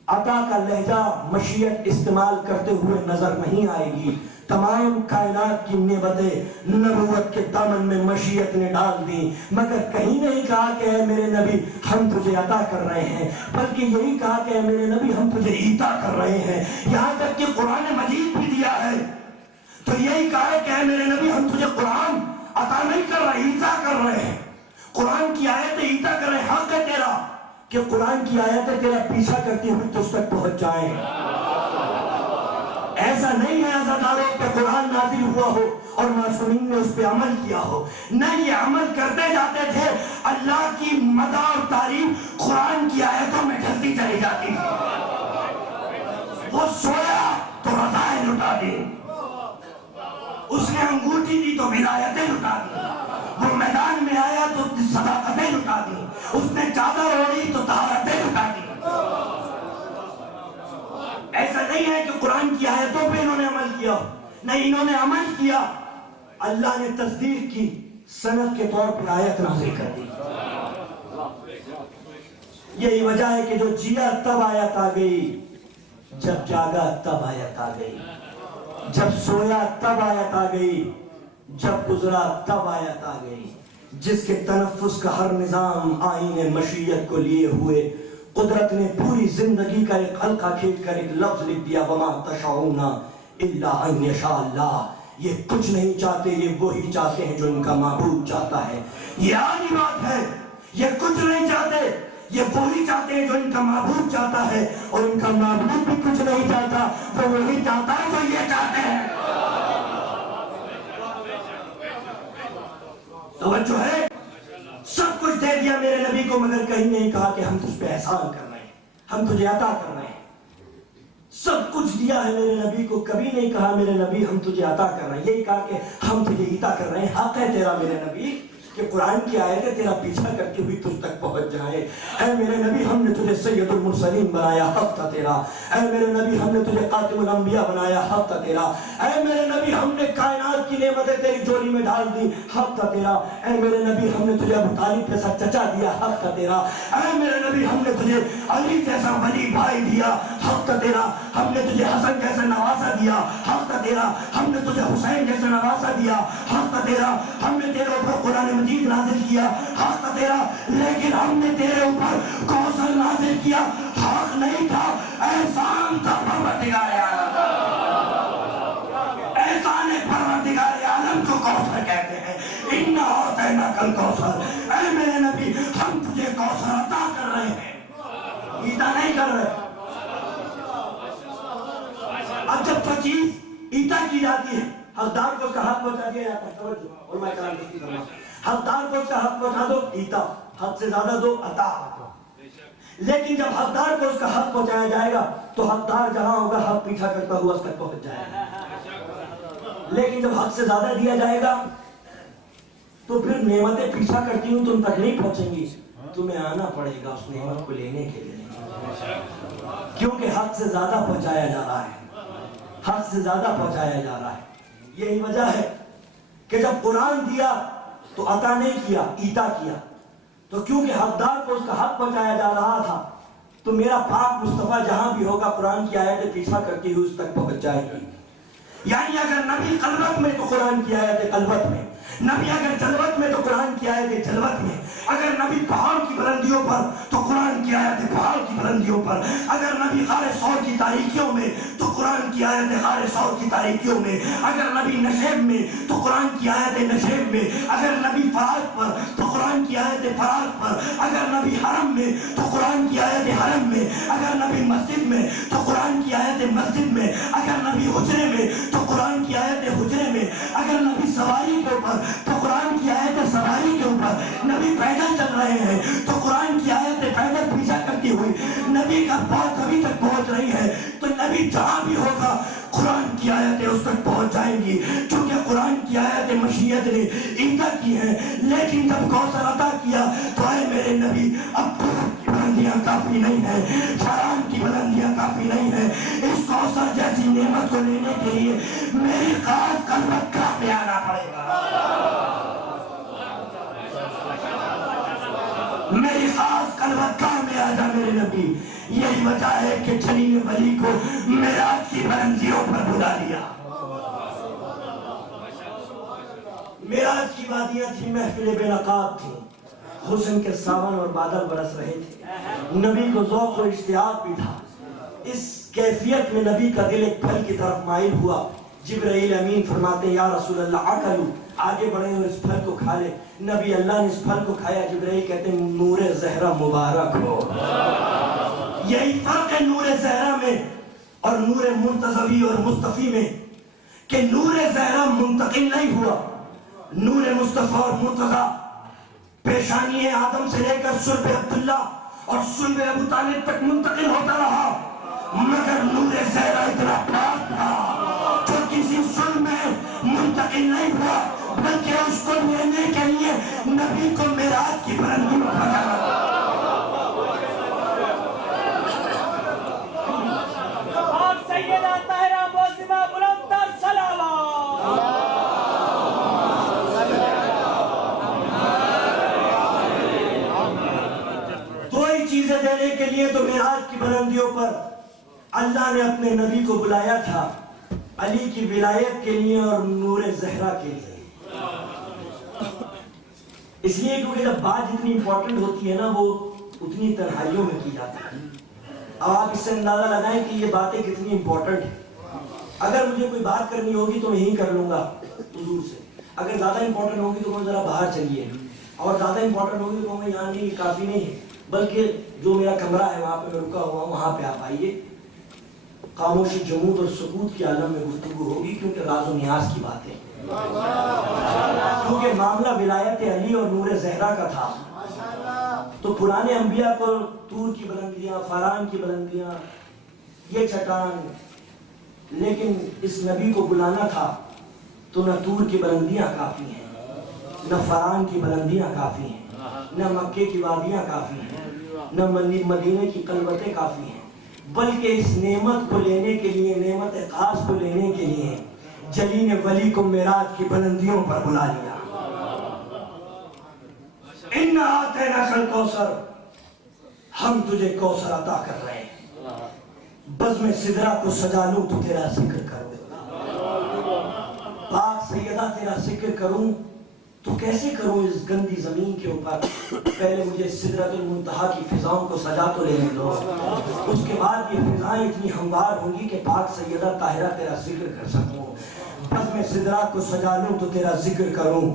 عطا کا لہجہ مشیت استعمال کرتے ہوئے نظر نہیں آئے گی. تمام کائنات کی نعمتیں نبوت کے دامن میں مشیت نے ڈال دی مگر کہیں نہیں کہا کہ اے میرے نبی ہم تجھے عطا کر رہے ہیں، بلکہ یہی کہا کہ اے میرے نبی ہم تجھے عطا کر رہے ہیں. یہاں تک کہ قرآن مجید بھی دیا ہے تو یہی کہا کہ اے میرے نبی ہم تجھے قرآن عطا نہیں کر رہے، عطا کر رہے ہیں. قرآن کی آیتیں عطا کر رہے ہیں. حق ہے تیرا کہ قرآن کی آیتیں تیرا پیچھا کرتی ہوئی تجھ تک پہنچ جائیں. ایسا نہیں ہے عزاداروں کہ قرآن نازل ہوا ہو اور معصومین نے اس پہ عمل کیا ہو. نہیں، یہ عمل کرتے جاتے تھے. اللہ کی مدح اور تعریف قرآن کی آیتوں میں ڈھلتی چلی جاتی تھی. وہ سویا تو رضائیں لٹا دی، اس نے انگوٹھی دی تو ولایتیں لٹا دی، وہ میدان میں آیا تو صداقتیں لٹا دی، اس نے چادر اوڑھی تو طہارتیں لٹا دی. ایسا نہیں ہے کہ قرآن کی آیتوں پہ انہوں نے عمل کیا، نہیں، انہوں نے عمل کیا. اللہ نے تصدیق کی، سند کے طور پر آیت نازل کر دی. یہی وجہ ہے کہ جو جیا تب آیت آ گئی، جب جاگا تب آیت آ گئی، جب سویا تب آیت آ گئی، جب گزرا تب آیت آ گئی. جس کے تنفس کا ہر نظام آئین مشیت کو لیے ہوئے قدرت نے پوری زندگی کا ایک حلقہ کھینچ کر ایک لفظ لکھ دیا، وما تشاؤون الا ان یشاء اللہ. یہ کچھ نہیں چاہتے، یہ وہی چاہتے ہیں جو ان کا معبود چاہتا ہے. یہ عالی بات ہے. یہ کچھ نہیں چاہتے، یہ وہی چاہتے ہیں جو ان کا معبود چاہتا ہے، اور ان کا معبود بھی کچھ نہیں چاہتا، تو وہی چاہتا ہے جو یہ چاہتے ہیں. توجہ ہے. سب کچھ دے دیا میرے نبی کو مگر کہیں نہیں کہا کہ ہم تجھ پہ احسان کر رہے ہیں، ہم تجھے عطا کر رہے ہیں. سب کچھ دیا ہے میرے نبی کو، کبھی نہیں کہا میرے نبی ہم تجھے عطا کر رہے ہیں. یہی کہا کہ ہم تجھے عطا کر رہے ہیں. حق ہے تیرا میرے نبی کہ قرآن کی آیتیں تیرا پیچھا کرتی ہوئی تجھ تک پہنچ جائے. اے میرے نبی ہم نے تجھے سید المرسلین بنایا، حق تھا تیرا. اے میرے نبی ہم نے تجھے خاتم الانبیاء بنایا، حق تھا تیرا. اے میرے نبی ہم نے کائنات کی نعمتیں تیری جولی میں ڈال دی، حق تھا تیرا. اے میرے نبی ہم نے تجھے ابو طالب جیسا چچا دیا، حق تھا تیرا. اے میرے نبی ہم نے تجھے علی جیسا ولی بھائی دیا، حق تھا تیرا. ہم نے تجھے حسن جیسا نواسا دیا، حق تھا تیرا. ہم نے تجھے حسین جیسا نواسا دیا، حق تھا تیرا. ہم نے تیرے اوپر قرآن مجید نازل کیا، حق تھا تیرا. لیکن ہم نے تیرے اوپر کوثر نازل کیا، حق نہیں تھا، احسان تھا. پروردگار عالم، احسان پروردگار عالم کو کوثر کہتے ہیں. انا اعطیناک الکوثر. اے میرے نبی ہم تجھے کوثر عطا کر رہے ہیں، عطا نہیں کر رہے. اب جب کوئی چیز عطا کی جاتی ہے، حقدار کو اس کا حق پہنچا دیا جاتا ہے. توجہ، علماء کرام کی فرمان، حقدار کو اس کا حق پہنچا دو، عطا. حق سے زیادہ دو، عطا. لیکن جب حقدار کو اس کا حق پہنچایا جائے گا تو حقدار جہاں ہوگا حق پیچھا کرتا ہوا اس تک پہنچ جائے گا. لیکن جب حد سے زیادہ دیا جائے گا تو پھر نعمتیں پیچھا کرتی ہوں تم تک نہیں پہنچیں گی، تمہیں آنا پڑے گا اس نعمت کو لینے کے لیے، کیونکہ حد سے زیادہ پہنچایا جا رہا ہے، حد سے زیادہ پہنچایا جا رہا ہے۔ یہی وجہ ہے کہ جب قرآن دیا تو عطا نہیں کیا، ایتا کیا، تو کیونکہ حقدار کو اس کا حق پہنچایا جا رہا تھا تو میرا پاک مصطفیٰ جہاں بھی ہوگا قرآن کی آیتیں پیچھا کرتی ہوئی اس تک پہنچ جائے گی۔ یعنی اگر نبی خلوت میں تو قرآن کی آیتیں خلوت میں، نبی اگر جلوت میں تو قرآن کی آیتیں جلوت میں، اگر نبی پہاڑ کی بلندیوں پر تو قرآن کی آیتیں پہاڑ کی بلندیوں پر، اگر نبی غار ثور کی تاریکیوں میں تو قرآن کی آیتیں غار ثور کی تاریکیوں میں، اگر نبی نشیب میں تو قرآن کی آیتیں نشیب میں، اگر نبی فراز پر تو قرآن کی آیتیں فراز پر، اگر نبی حرم میں تو قرآن کی آیتیں حرم میں، اگر نبی مسجد میں تو قرآن کی آیتیں مسجد میں، اگر نبی حجرے میں تو قرآن کی آیتیں حجرے میں، اگر نبی سواری کے اوپر تو قرآن کی آیتیں سواری کے اوپر، نبی پیدل چل رہے ہیں تو قرآن کی آیتیں پیدل پیچھا کرتی ہوئی نبی کا پاؤں ابھی تک پہنچ رہی ہے، تو نبی جہاں بھی ہوگا قرآن کی آیتیں اس تک پہنچ جائیں گی، کیونکہ قرآن کی آیتیں مشیت نے ایتا کی ہیں۔ لیکن جب کوثر عطا کیا تو اے میرے نبی اب کی بلندیاں کافی نہیں ہیں، فرعون کی بلندیاں کافی نہیں ہیں، اس کوثر جیسی نعمت کو لینے کے لیے میری خاص قلبت کا پہ آنا پڑے گا، میری خاص قلبت کا میں آجا میرے نبی۔ یہی وجہ ہے کہ جلیل ولی کو معراج کی بلندیوں پر بلا لیا۔ معراج کی وادیاں تھی، محفل بے نقاب تھی، حسن کے ساون اور بادل برس رہے تھے، نبی کو ذوق و اشتیاق بھی تھا۔ اس کیفیت میں نبی کا دل ایک پھل کی طرف مائل ہوا۔ جبرائیل امین فرماتے ہیں یا رسول اللہ اکلو، آگے بڑھیں اور اس پھل کو کھا لے۔ نبی اللہ نے اس پھل کو کھایا، جبرائیل کہتے ہیں نور زہرہ مبارک ہو۔ یہی فرق ہے نور زہرہ میں اور نور منتظوی اور مصطفی میں، کہ نور زہرہ منتقل نہیں ہوا، نور مصطفیٰ اور مرتضیٰ پیشانی آدم سے لے کر صلب عبداللہ اور صلب ابو طالب تک منتقل ہوتا رہا، مگر نور زہرہ اتنا پاک تھا جو کسی صلب میں منتقل نہیں ہوا، بلکہ اس کو لینے کے لیے نبی کو معراج کی بلندی میں پہنچانا۔ سیدہ طاہرہ معصومہ بلند تر صلوات۔ دو ہی چیزیں دینے کے لیے تو معراج کی بلندیوں پر اللہ نے اپنے نبی کو بلایا تھا، علی کی ولایت کے لیے اور نور زہرہ کے لیے۔ اس لیے کیونکہ جب بات جتنی امپورٹنٹ ہوتی ہے نا وہ اتنی تنہائیوں میں کی جاتی ہے۔ اب آپ اس سے اندازہ لگائیں کہ یہ باتیں کتنی امپورٹنٹ ہیں۔ اگر مجھے کوئی بات کرنی ہوگی تو میں یہی کر لوں گا حضور سے، اگر زیادہ امپورٹنٹ ہوگی تو میں ذرا باہر چلیے، اور زیادہ امپورٹنٹ ہوگی تو میں یہاں نہیں، کافی نہیں ہے، بلکہ جو میرا کمرہ ہے وہاں پہ میں رکا ہوا ہوں وہاں پہ آپ آئیے۔ خاموشی جمود اور سکوت کے عالم میں گفتگو ہوگی، کیونکہ راز و نیاز کی بات ہے، کیونکہ معاملہ ولایت علی اور نور زہرہ کا تھا۔ تو پرانے انبیاء کو طور کی بلندیاں، فاران کی بلندیاں، یہ چٹان، لیکن اس نبی کو بلانا تھا تو نہ طور کی بلندیاں کافی ہیں، نہ فاران کی بلندیاں کافی ہیں، نہ مکے کی وادیاں کافی ہیں، نہ مدینے کی قلبتیں کافی ہیں، بلکہ اس نعمت کو لینے کے لیے، نعمت خاص کو لینے کے لیے جلیل ولی کو معراج کی بلندیوں پر بلا لیا۔ اِنَّا آتَيْنَاكَ الْكَوْثَرَ، ہم تجھے کوثر عطا کر رہے ہیں، بزم سدرہ کو سجا لوں تو تیرا ذکر کروں، پاک سیدہ تیرا ذکر کروں تو کیسے کروں اس گندی زمین کے اوپر؟ پہلے مجھے سدرۃ المنتہا کی فضاؤں کو سجا تو لینے دو، اس کے بعد یہ فضائیں اتنی ہموار ہوں گی کہ پاک سیدہ طاہرہ تیرا ذکر کر سکوں، بزم سدرہ کو سجا لوں تو تیرا ذکر کروں،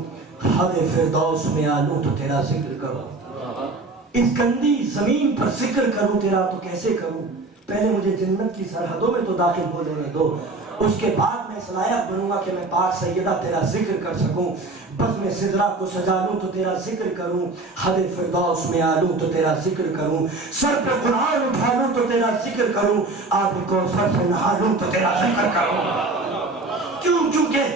حد فردوس میں آلوں تو تیرا ذکر کروں، اس گندی زمین پر ذکر کروں تیرا تو کیسے کروں؟ پہلے مجھے جنت کی سرحدوں میں تو داخل ہو لینے دو، اس کے بعد میں صلاحیت بنوں گا کہ میں پاک سیدہ تیرا ذکر کر سکوں، بزم سدرہ کو سجا لوں تو تیرا ذکر کروں، حد فردوس میں آلوں تو تیرا ذکر کروں، سر پہ قرآن اٹھا لوں تو تیرا ذکر کروں، آب کوثر سے نہا لوں تو تیرا ذکر کروں۔ کیوں؟ کیونکہ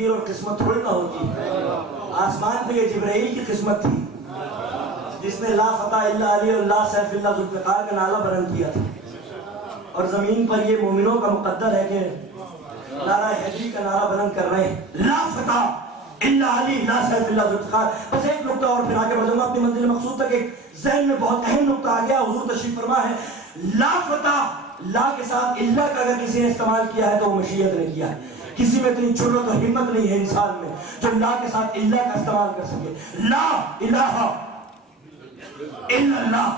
تقدیر اور قسمت تھوڑی نہ ہوتی. آسمان پہ یہ جبرائیل کی قسمت تھی جس نے لا فتح الا علی اور لا سیف الا ذوالفقار کا نعرہ بلند کیا تھا, اور زمین پر یہ مومنوں کا مقدر ہے کہ نعرہ حیدری کا نعرہ بلند کر رہے ہیں, لا فتح الا علی لا سیف الا ذوالفقار. بس ایک نقطہ اور پھر آگے بڑھوں گا اپنی منزل مقصود تک. ایک ذہن میں بہت اہم نقطہ آ گیا, حضور تشریف فرما ہے لا فتح, لا کے ساتھ اللہ کا اگر کسی نے استعمال کیا ہے تو وہ مشیت نے کیا ہے. کسی میں اتنی جرأت اور ہمت نہیں ہے انسان میں جو لا کے ساتھ اللہ کا استعمال کر سکے. لا الہ الا اللہ,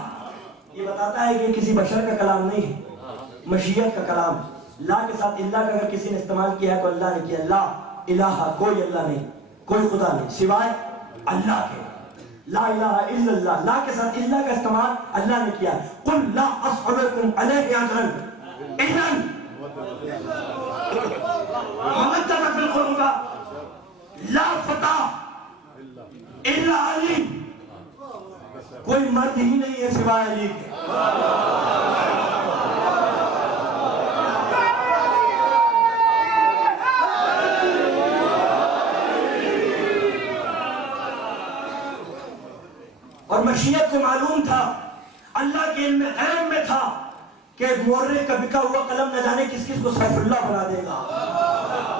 یہ بتاتا ہے کہ کسی بشر کا کلام نہیں ہے, مشیت کا کلام. لا کے ساتھ اللہ کا اگر کسی نے استعمال کیا ہے تو اللہ نے کیا. لا الہ, کوئی اللہ نہیں, کوئی خدا نہیں سوائے اللہ کے. لا الہ الا اللہ, لا کے ساتھ اللہ کا استعمال اللہ نے کیا. قل لا اسألکم علیہ اجرا الا مودۃ فی القربى لا فتح الا علی, کوئی مرد ہی نہیں ہے سوائے علی کے. اور مشیت کو معلوم تھا, اللہ کے علم غیب میں تھا کہ مورخ کا بکا ہوا قلم نہ جانے کس کس کو سیف اللہ بنا دے گا.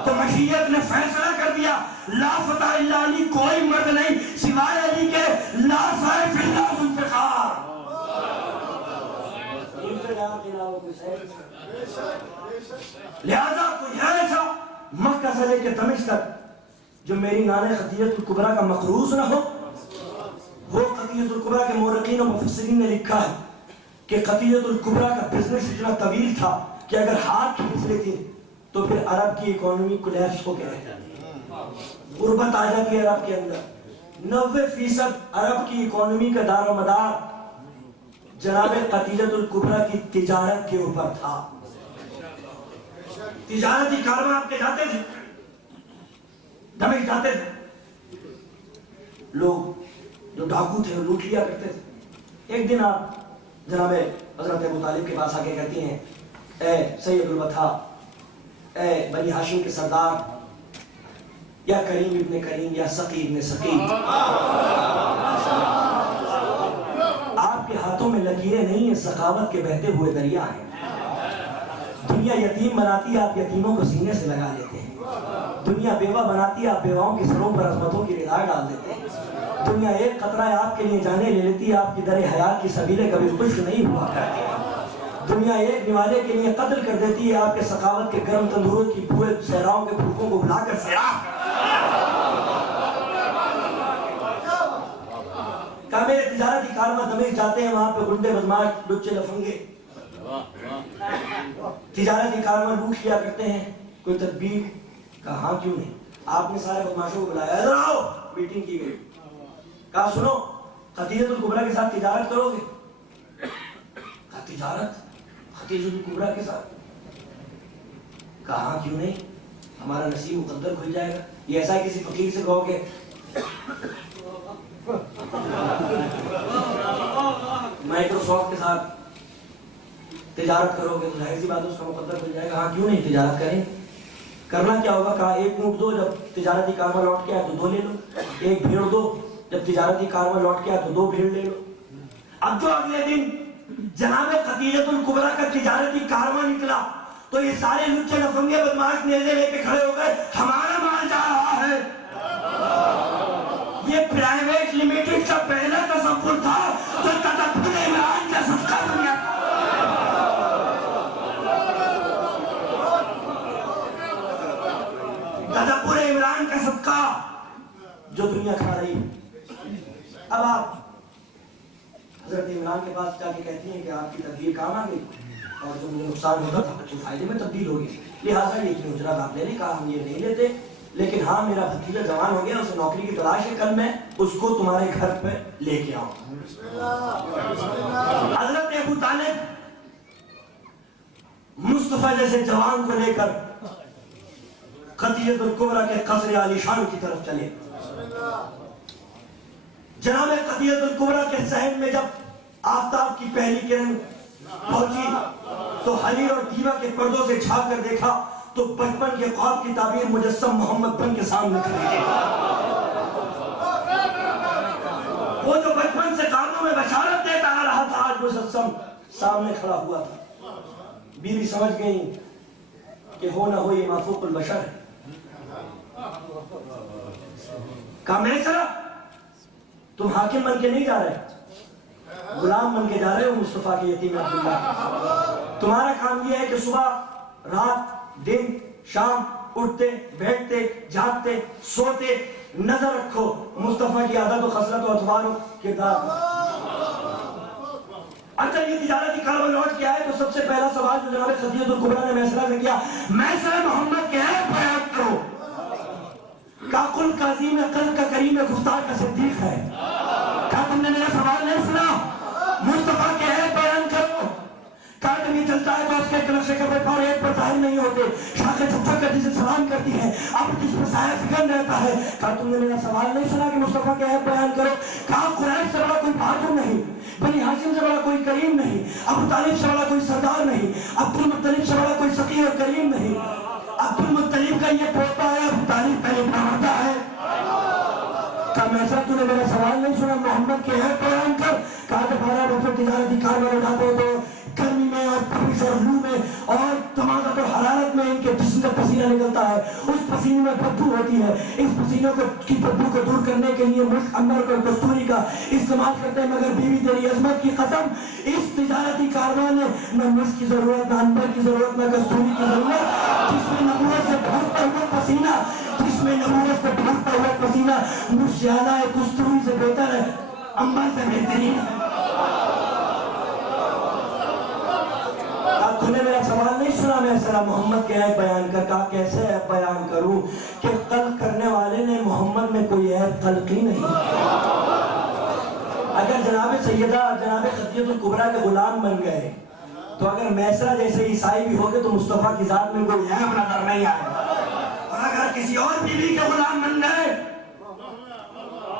تو مشیت نے فیصلہ کر دیا لا فتح الا علی, کوئی مرد نہیں سوائے علی کے. لا سیف الا ذوالفقار. لہذا کوئی ایسا مکہ سے لے کے دمشق تک جو میری نان خدیجہ الکبریٰ کا مقروض نہ ہو. وہ خدیجہ الکبریٰ کے مورخین و مفسرین نے لکھا ہے کہ خدیجہ الکبریٰ کا بزنس اتنا طویل تھا کہ اگر ہاتھ کھینچ لیتی تو پھر عرب کی اکانومی کولیپس ہو گیا, غربت آ جاتی ہے عرب کے اندر. 90% عرب کی اکانومی کا دار و مدار جناب خدیجہ الکبریٰ کی تجارت کے اوپر تھا. تجارتی کارواں آپ کے جاتے تھے, دمشق جاتے تھے, لوگ جو ڈاکو تھے وہ لوٹ لیا کرتے تھے. ایک دن آپ جناب حضرت ابو طالب کے پاس آگے کہتی ہیں اے سید الوطا, اے بنی ہاشم کے سردار, یا کریم ابن کریم, یا سقی ابن سقی, آپ کے ہاتھوں میں لکیریں نہیں ہیں, سخاوت کے بہتے ہوئے دریا ہیں. دنیا یتیم بناتی ہے, آپ یتیموں کو سینے سے لگا لیتے ہیں. دنیا بیوہ بناتی ہے, آپ بیواؤں کی سروں پر عظمتوں کی رضا ڈال دیتے ہیں. دنیا ایک قطرہ آپ کے لیے جانے لے لیتی ہے, آپ کی در حیات کی سبیلیں کبھی خشک نہیں ہوا کرتی. دنیا ایک نوالے کے لیے قتل کر دیتی ہے, آپ کے سخاوت کے گرم تندوروں کی بوئے صحراؤں کے پھوکوں کو بلا کر سیراب. کہا میرے تجارتی کارواں دمشق جاتے ہیں, وہاں پہ گنڈے بدماش لچے لفنگے تجارتی کارواں لوٹ لیا کرتے ہیں. کوئی تدبیر؟ کہا ہاں کیوں نہیں. آپ نے سارے بدماشوں کو بلایا, ادھر آؤ, میٹنگ کی گئی. کہا سنو, خدیجہ الکبریٰ کے ساتھ تجارت کرو گے؟ کہا تجارت خدیجہ الکبریٰ کے ساتھ؟ کہا ہاں کیوں نہیں, ہمارا نصیب مقدر کھل جائے گا. یہ ایسا کسی فقیر سے کہو گے مائکروسافٹ کے ساتھ تجارت کرو گے تو ظاہر سی بات ہے اس کا مقدر کھل جائے گا. ہاں کیوں نہیں, تجارت کریں. کرنا کیا ہوگا؟ کہا ایک اونٹ دو, جب تجارتی کارواں لوٹ کے آئے تو 2 لے لو. ایک بھیڑ دو, جب تجارتی کارواں لوٹ کے آئے تو 2 بھیڑ لے لو. اب جو اگلے دن جناب خدیجہ الکبریٰ کا تجارتی کارواں نکلا تو یہ سارے لچے لفنگے بدماش نیزے لے کے کھڑے ہو گئے, ہمارا مال جا رہا ہے. یہ پرائیویٹ لمیٹڈ کا پہلا تصور تھا تو تدبر عمران کا صدقہ دنیا. تدبر عمران کا صدقہ جو دنیا کھا رہی. اب آپ حضرت عمران کے پاس جا کے کہتی ہیں کہ آپ کی تدبیر کام آ گئی اور جو مجھے نقصان ہوتا تھا کچھ فائدے میں تبدیل ہو گئی, لہٰذا یہ کہ اجرت آپ نے کہا ہم یہ نہیں لیتے, لیکن ہاں میرا بھتیجا جوان ہو گیا, اسے نوکری کی تلاش ہے, کل میں اس کو تمہارے گھر پہ لے کے آؤں. حضرت ابو طالب مصطفیٰ جیسے جوان کو لے کر خدیجہ الکبریٰ کے قصر عالی شان کی طرف چلے. جناب خدیجہ الکبریٰ کے صحن میں جب آفتاب کی پہلی کرن پہنچی تو حریر اور دیبا کے پردوں سے چھا کر دیکھا تو بچپن کے خواب کی تعبیر مجسم محمد بن کے سامنے کھڑی ہے۔ وہ جو بچپن سے کانوں میں بشارت دیتا آ رہا تھا آج مجسم سامنے کھڑا ہوا تھا۔ بیوی سمجھ گئی کہ ہو نہ ہو یہ مافوق البشر ہے۔ کہا میسرہ تم حاکم بن کے نہیں جا رہے، غلام بن کے جا رہے ہو مصطفیٰ کے یتیم عبداللہ۔ تمہارا کام یہ ہے کہ صبح رات دن شام اٹھتے بیٹھتے جاگتے سوتے نظر رکھو مصطفیٰ کی عادت و خصلت و اطوار و کردار۔ اگر یہ تجارتی کارواں لوٹ کے آئے تو سب سے پہلا سوال جو جناب خدیجہ الکبریٰ نے میسرہ سے کیا، میسرہ محمد کے عیب بیان کرو۔ کہا قل کا عظیم قلب کا کریم گفتار کا صدیق ہے۔ کہا تم نے میرا سوال نہیں سنا، مصطفیٰ کے عیب بیان کرو۔ کہا جب یہ چلتا ہے تو اس کے نقشے کپڑے پر ایک پر ظاہر نہیں ہوتے، شاخیں چھپ چھپ کر جسے سلام کرتی ہے، اب جس پر سایہ فکن رہتا ہے۔ کہا تم نے میرا سوال نہیں سنا کہ مصطفیٰ کے عیب بیان کرو۔ کہا قریش سے بڑا کوئی بہادر نہیں، بنی ہاشم سے بڑا کوئی کریم نہیں، ابو طالب سے بڑا کوئی سردار نہیں، عبد المطلب سے بڑا کوئی سقی اور کریم نہیں۔ عبد المطلب کا یہ پوتا ہے، ابو طالب کا یہ پڑھاتا ہے۔ کہا میسرہ تو نے میرا سوال نہیں سنا، محمد کے عیب بیان کر۔ کہا کہ 12 بچے تجارتی کارواں اٹھاتے ہو تو گرمی میں اور بارش اور لو میں اور تمازت اور حرارت میں ان کے جسم کا پسینہ نکلتا ہے، اس پسینے میں بدبو ہوتی ہے۔ اس پسینے کی بدبو کو دور کرنے کے لیے مشک عنبر اور کستوری کا استعمال کرتے ہیں، مگر بیوی تیری عظمت کی قسم اس تجارتی کارواں نے نہ مشک کی ضرورت، نہ عنبر کی ضرورت، نہ کستوری کی ضرورت۔ جس میں نبوت سے بھرتا ہوا پسینہ، جس میں نبوت سے بھرتا ہوا پسینہ مجھ زیادہ ہے، کستوری سے بہتر ہے، عنبر سے بہترین ہے۔ تو نے میرا سوال نہیں سنا میسرہ محمد کے عیب بیان کر۔ کہا کیسے عیب بیان کروں کہ قلق کرنے والے نے محمد میں کوئی عیب خلق ہی نہیں۔ اگر جناب سیدہ جناب خدیجہ الکبریٰ کے غلام بن گئے تو اگر میسرہ جیسے عیسائی بھی ہوگے تو مصطفیٰ کی ذات میں کوئی عیب نظر نہیں آئے، اور اگر کسی اور بیوی کے غلام بن گئے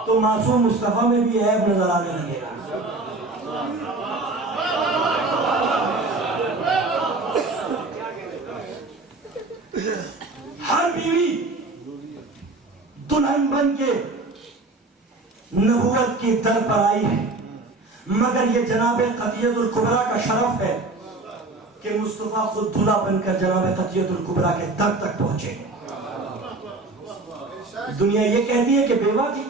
تو معصوم مصطفیٰ میں بھی عیب نظر آنے لگے گا۔ ہر بیوی دلہن بن کے نبوت کی در پر آئی ہے، مگر یہ جناب خدیجہ الکبریٰ کا شرف ہے کہ مصطفیٰ خود دلہا بن کر جناب خدیجہ الکبریٰ کے در تک پہنچے۔ دنیا یہ کہتی ہے کہ بیوہ تھی،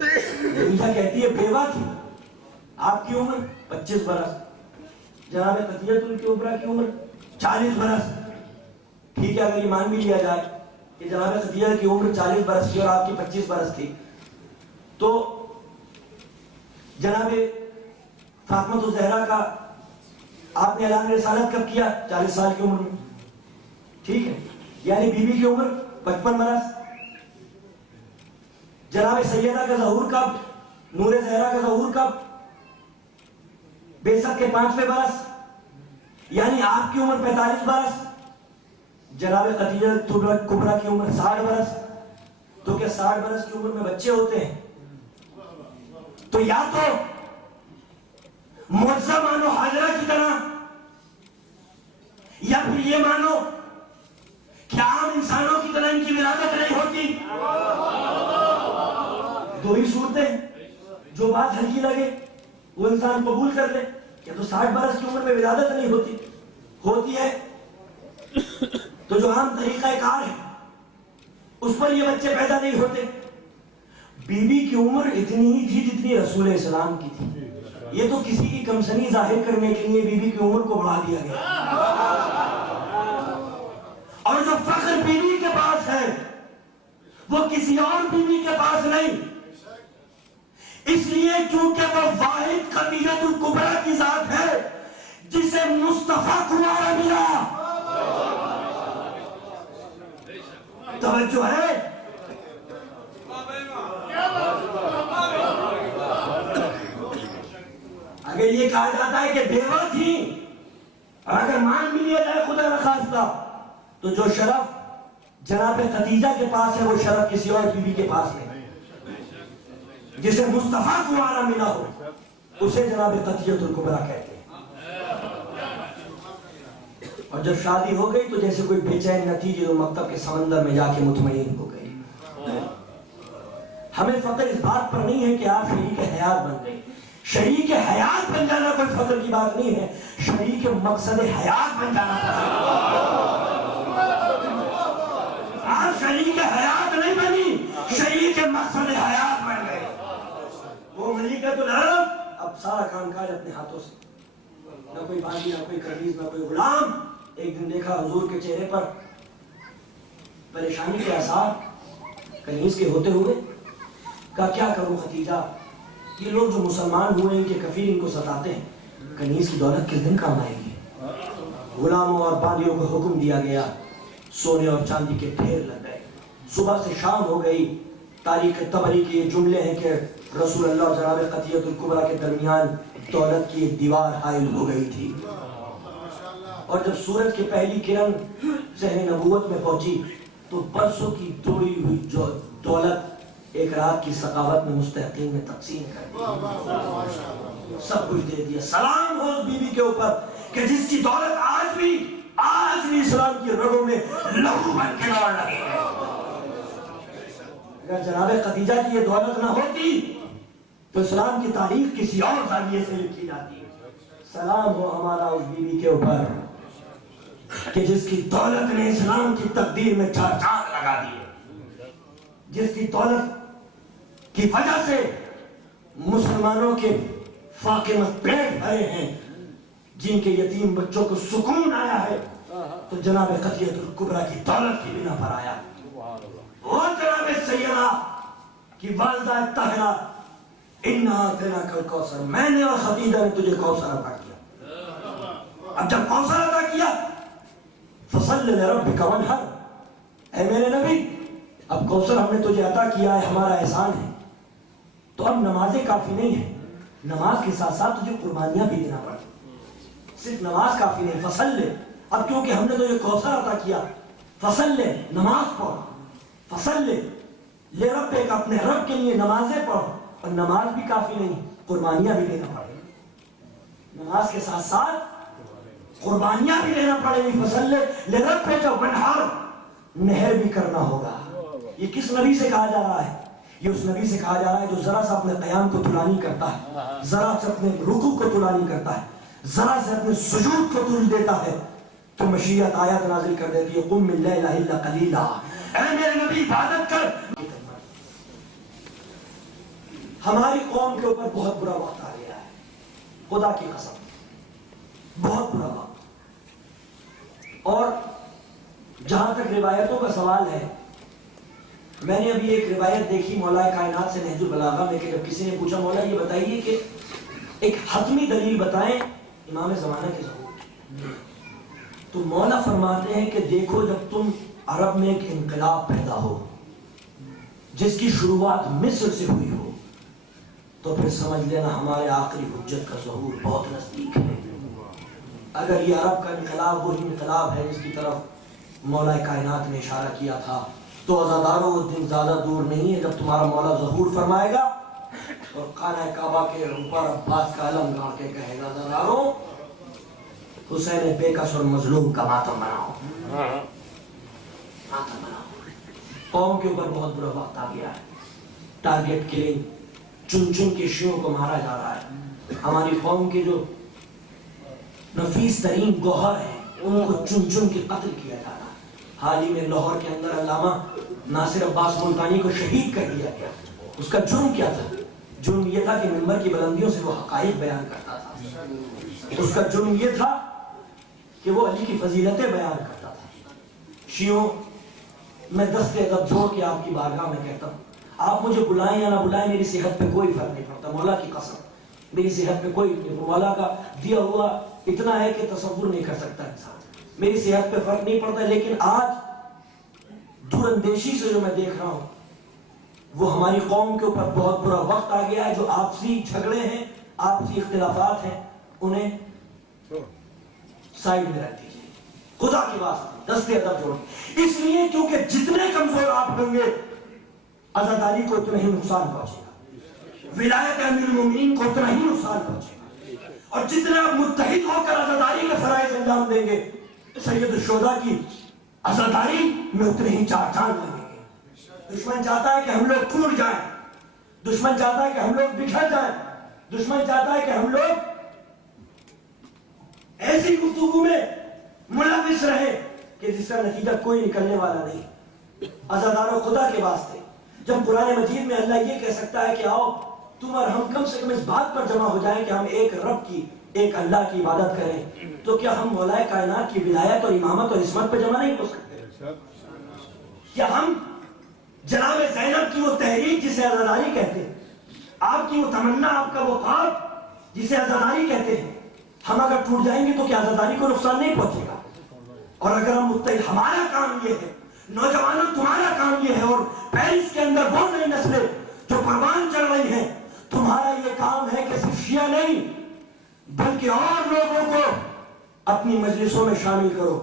دنیا کہتی ہے بیوہ تھی۔ آپ کی عمر 25 برس، جناب خدیجہ الکبریٰ کی عمر 40 برس۔ ٹھیک ہے، اگر یہ مان بھی لیا جائے کہ جناب خدیجہ کی عمر 40 برس تھی اور آپ کی 25 برس تھی، تو جناب فاطمہ الزہرا کا آپ نے اعلان رسالت کب کیا؟ 40 سال کی عمر میں۔ ٹھیک ہے، یعنی بی بی کی عمر 55 برس۔ جناب سیدہ کا ظہور کب؟ نور زہرا کا ظہور کب؟ بعثت کے 5ویں برس، یعنی آپ کی عمر 45 برس، جناب خدیجہ الکبریٰ کی عمر 60 برس۔ تو کیا 60 برس کی عمر میں بچے ہوتے ہیں؟ تو یا تو معجزہ مانو حاجرہ کی طرح، یا پھر یہ مانو کہ عام انسانوں کی طرح ان کی ولادت نہیں ہوتی۔ دو ہی صورتیں، جو بات ہلکی لگے وہ انسان قبول کر لے، یا تو 60 برس کی عمر میں ولادت نہیں ہوتی، ہوتی ہے تو جو عام طریقہ کار ہے اس پر یہ بچے پیدا نہیں ہوتے۔ بی بی کی عمر اتنی ہی تھی جتنی رسول اسلام کی تھی۔ یہ تو کسی کی کمسنی ظاہر کرنے کے لیے بی بی کی عمر کو بڑھا دیا گیا، اور جو فخر بی بی کے پاس ہے وہ کسی اور بی بی کے پاس نہیں، اس لیے کیونکہ وہ واحد خدیجہ الکبریٰ کی ذات ہے جسے مصطفیٰ کنوارا ملا۔ توجہ ہے؟ اگر یہ کہا جاتا ہے کہ بیوہ تھی، اور اگر مان بھی لیا جائے خدا نخواستہ، تو جو شرف جناب خدیجہ کے پاس ہے وہ شرف کسی اور بیوی کے پاس نہیں۔ جسے مصطفیٰ کنوارا ملا ہو اسے جناب خدیجہ الکبریٰ کہتے ہیں۔ اور جب شادی ہو گئی تو جیسے کوئی بے چین نتیجے تو مکتب کے سمندر میں جا کے مطمئن ہو گئی. ہمیں فخر اس بات پر نہیں ہے کہ آپ شریک حیات بن گئے. شریک حیات بن جانا کوئی فخر کی بات نہیں ہے، شریک مقصد حیات بن جانا چاہیے. آپ شریک حیات نہیں بنی، شریک مقصد حیات بن گئے. وہ ملیکۃ العرب اب سارا کام کاج اپنے ہاتھوں سے، نہ کوئی بازی، نہ کوئی کنیز، نہ کوئی غلام. ایک دن دیکھا حضور کے چہرے پر پریشانی کے آثار کنیز کے ہوتے ہوئے. کہا کیا کروں ختیجہ، یہ لوگ جو مسلمان ہوئے ان کے کفیل ان کو ستاتے ہیں، کنیز کی دولت کس دن کام آئے گی. غلاموں اور باندیوں کو حکم دیا گیا، سونے اور چاندی کے ڈھیر لگ گئے. صبح سے شام ہو گئی. تاریخ طبری کے یہ جملے ہیں کہ رسول اللہ اور جناب قطیعۃ الکبریٰ کے درمیان دولت کی ایک دیوار حائل ہو گئی تھی. اور جب سورج کی پہلی کرن صحن نبوت میں پہنچی تو برسوں کی دوڑی ہوئی جو دولت ایک رات کی سخاوت میں مستحقین میں تقسیم کر دی، سب کچھ دے دیا. سلام ہو اس بیوی کے اوپر کہ جس کی دولت آج بھی اسلام کی رگوں میں لہو بن کے دوڑ رہی ہے. اگر جناب خدیجہ کی یہ دولت نہ ہوتی تو اسلام کی تاریخ کسی اور زاویے سے لکھی جاتی. سلام ہو ہمارا اس بیوی کے اوپر کہ جس کی دولت نے اسلام کی تقدیر میں چار چاند لگا دیے، جس کی دولت کی وجہ سے مسلمانوں کے فاقے میں پیٹ بھرے ہیں، جن کے یتیم بچوں کو سکون آیا ہے تو جناب قطیعۃ الکبریٰ کی دولت کی بنا پر آیا. اور جناب سیدہ کی والدہ طاہرہ اِنَّا أَعْطَيْنَاكَ الْكَوْثَرَ، میں نے اور خدیجہ نے تجھے کوثر عطا کیا. اب جب کوثر عطا کیا فَصَلِّ لِرَبِّكَ وَانْحَرْ، اے میرے نبی اب کوثر ہم نے تجھے عطا کیا ہے، ہمارا احسان ہے. تو اب نمازیں کافی نہیں ہیں، نماز کے ساتھ ساتھ تجھے قربانیاں بھی دینا پڑتی. صرف نماز کافی نہیں، فصل لے. اب کیونکہ ہم نے تجھے کوثر عطا کیا، فصل لے، نماز پڑھ. فصل لے ربک، اپنے رب کے لیے نمازیں پڑھ. اور نماز بھی کافی نہیں، قربانیاں بھی دینا پڑے. نماز کے ساتھ ساتھ قربانیاں بھی دینا پڑے گی. فصل لے ربک وانحر، نہر بھی کرنا ہوگا. یہ کس نبی سے کہا جا رہا ہے؟ یہ اس نبی سے کہا جا رہا ہے جو ذرا سا اپنے قیام کو طولا نہیں کرتا ہے، ذرا سے اپنے رکوع کو طولا نہیں کرتا ہے، ذرا سے اپنے سجود کو طول دیتا ہے تو مشیت آیات نازل کر دیتی ہے، قم من اللیل الا قلیلا، اے میرے نبی عبادت کر. ہماری قوم کے اوپر بہت برا وقت آ گیا ہے، خدا کی قسم بہت برا وقت. اور جہاں تک روایتوں کا سوال ہے، میں نے ابھی ایک روایت دیکھی مولا کائنات سے نہج البلاغہ میں کہ جب کسی نے پوچھا مولا یہ بتائیے کہ ایک حتمی دلیل بتائیں امام زمانہ کے ظہور، تو مولا فرماتے ہیں کہ دیکھو جب تم عرب میں ایک انقلاب پیدا ہو جس کی شروعات مصر سے ہوئی ہو تو پھر سمجھ لینا ہمارے آخری حجت کا ظہور بہت نزدیک ہے. اگر یہ عرب کا انقلاب وہی انقلاب ہے جس کی طرف مولا کائنات نے اشارہ کیا تھا تو عزاداروں وہ دن زیادہ دور نہیں ہے جب تمہارا مولا ظہور فرمائے گا اور خانہ کعبہ کے اوپر عباس کا علم گاڑ کے کہے گا عزاداروں حسین بے کس اور مظلوم کا ماتم مناؤ، ماتم مناؤ. قوم کے اوپر بہت برا وقت آ گیا ہے. ٹارگٹ کلنگ، چن چن کے شیعوں کو مارا جا رہا ہے. ہماری قوم کے جو نفیس ترین گوہر ہیں ان کو چن چن کے قتل کیا جا رہا ہے. حال ہی میں لاہور کے اندر علامہ ناصر عباس ملتانی کو شہید کر دیا گیا. اس کا جرم کیا تھا؟ جرم یہ تھا کہ منبر کی بلندیوں سے وہ حقائق بیان کرتا تھا. اس کا جرم یہ تھا کہ وہ علی کی فضیلتیں بیان کرتا تھا. شیعوں میں دست ادب جوڑ کے آپ کی بارگاہ میں کہتا ہوں آپ مجھے بلائیں یا نہ بلائیں میری صحت پہ کوئی فرق نہیں پڑتا. مولا کی قسم میری صحت پہ کوئی مولا کا دیا ہوا اتنا ہے کہ تصور نہیں کر سکتا انسان. میری صحت پہ فرق نہیں پڑتا. لیکن آج دور اندیشی سے جو میں دیکھ رہا ہوں وہ ہماری قوم کے اوپر بہت برا وقت آ گیا ہے. جو آپسی جھگڑے ہیں، آپسی اختلافات ہیں، انہیں سائڈ میں رکھ دیجیے. خدا کی واسطے دست ادب جوڑ. اس لیے کیونکہ جتنے کمزور آپ ہوں گے عزاداری کو اتنا ہی نقصان پہنچے گا، ولایت امیر المومنین کو اتنا ہی نقصان پہنچے گا. اور جتنے آپ متحد ہو کر عزاداری کے فرائض انجام دیں گے سید الشہداء کی عزاداری میں اتنے ہی 4 چاند لگیں گے۔ دشمن چاہتا ہے کہ ہم لوگ ٹوٹ جائیں، دشمن چاہتا ہے کہ ہم لوگ بکھر جائیں، دشمن چاہتا ہے کہ ہم لوگ ایسی گفتگو میں ملوث رہے کہ جس کا نتیجہ کوئی نکلنے والا نہیں۔ عزاداروں خدا کے واسطے جب قرآن مجید میں اللہ یہ کہہ سکتا ہے کہ آؤ تم اور ہم کم سے کم اس بات پر جمع ہو جائیں کہ ہم ایک رب کی، ایک اللہ کی عبادت کریں، تو کیا ہم مولا کائنات کی ولایت اور امامت اور عصمت پہ جمع نہیں ہو سکتے؟ کیا ہم جناب زینب کی وہ تحریک جسے عزاداری کہتے ہیں، آپ کی وہ تمنا، آپ کا وہ خواب جسے عزاداری کہتے ہیں، ہم اگر ٹوٹ جائیں گے تو کیا عزاداری کو نقصان نہیں پہنچے گا؟ اور اگر ہم متحد، ہمارا کام یہ ہے، نوجوانوں تمہارا کام یہ ہے، اور پیرس کے اندر وہ نئی نسلیں جو پروان چڑھ رہی ہیں، تمہارا یہ کام ہے کہ صرف شیعہ نہیں بلکہ اور لوگوں کو اپنی مجلسوں میں شامل کرو،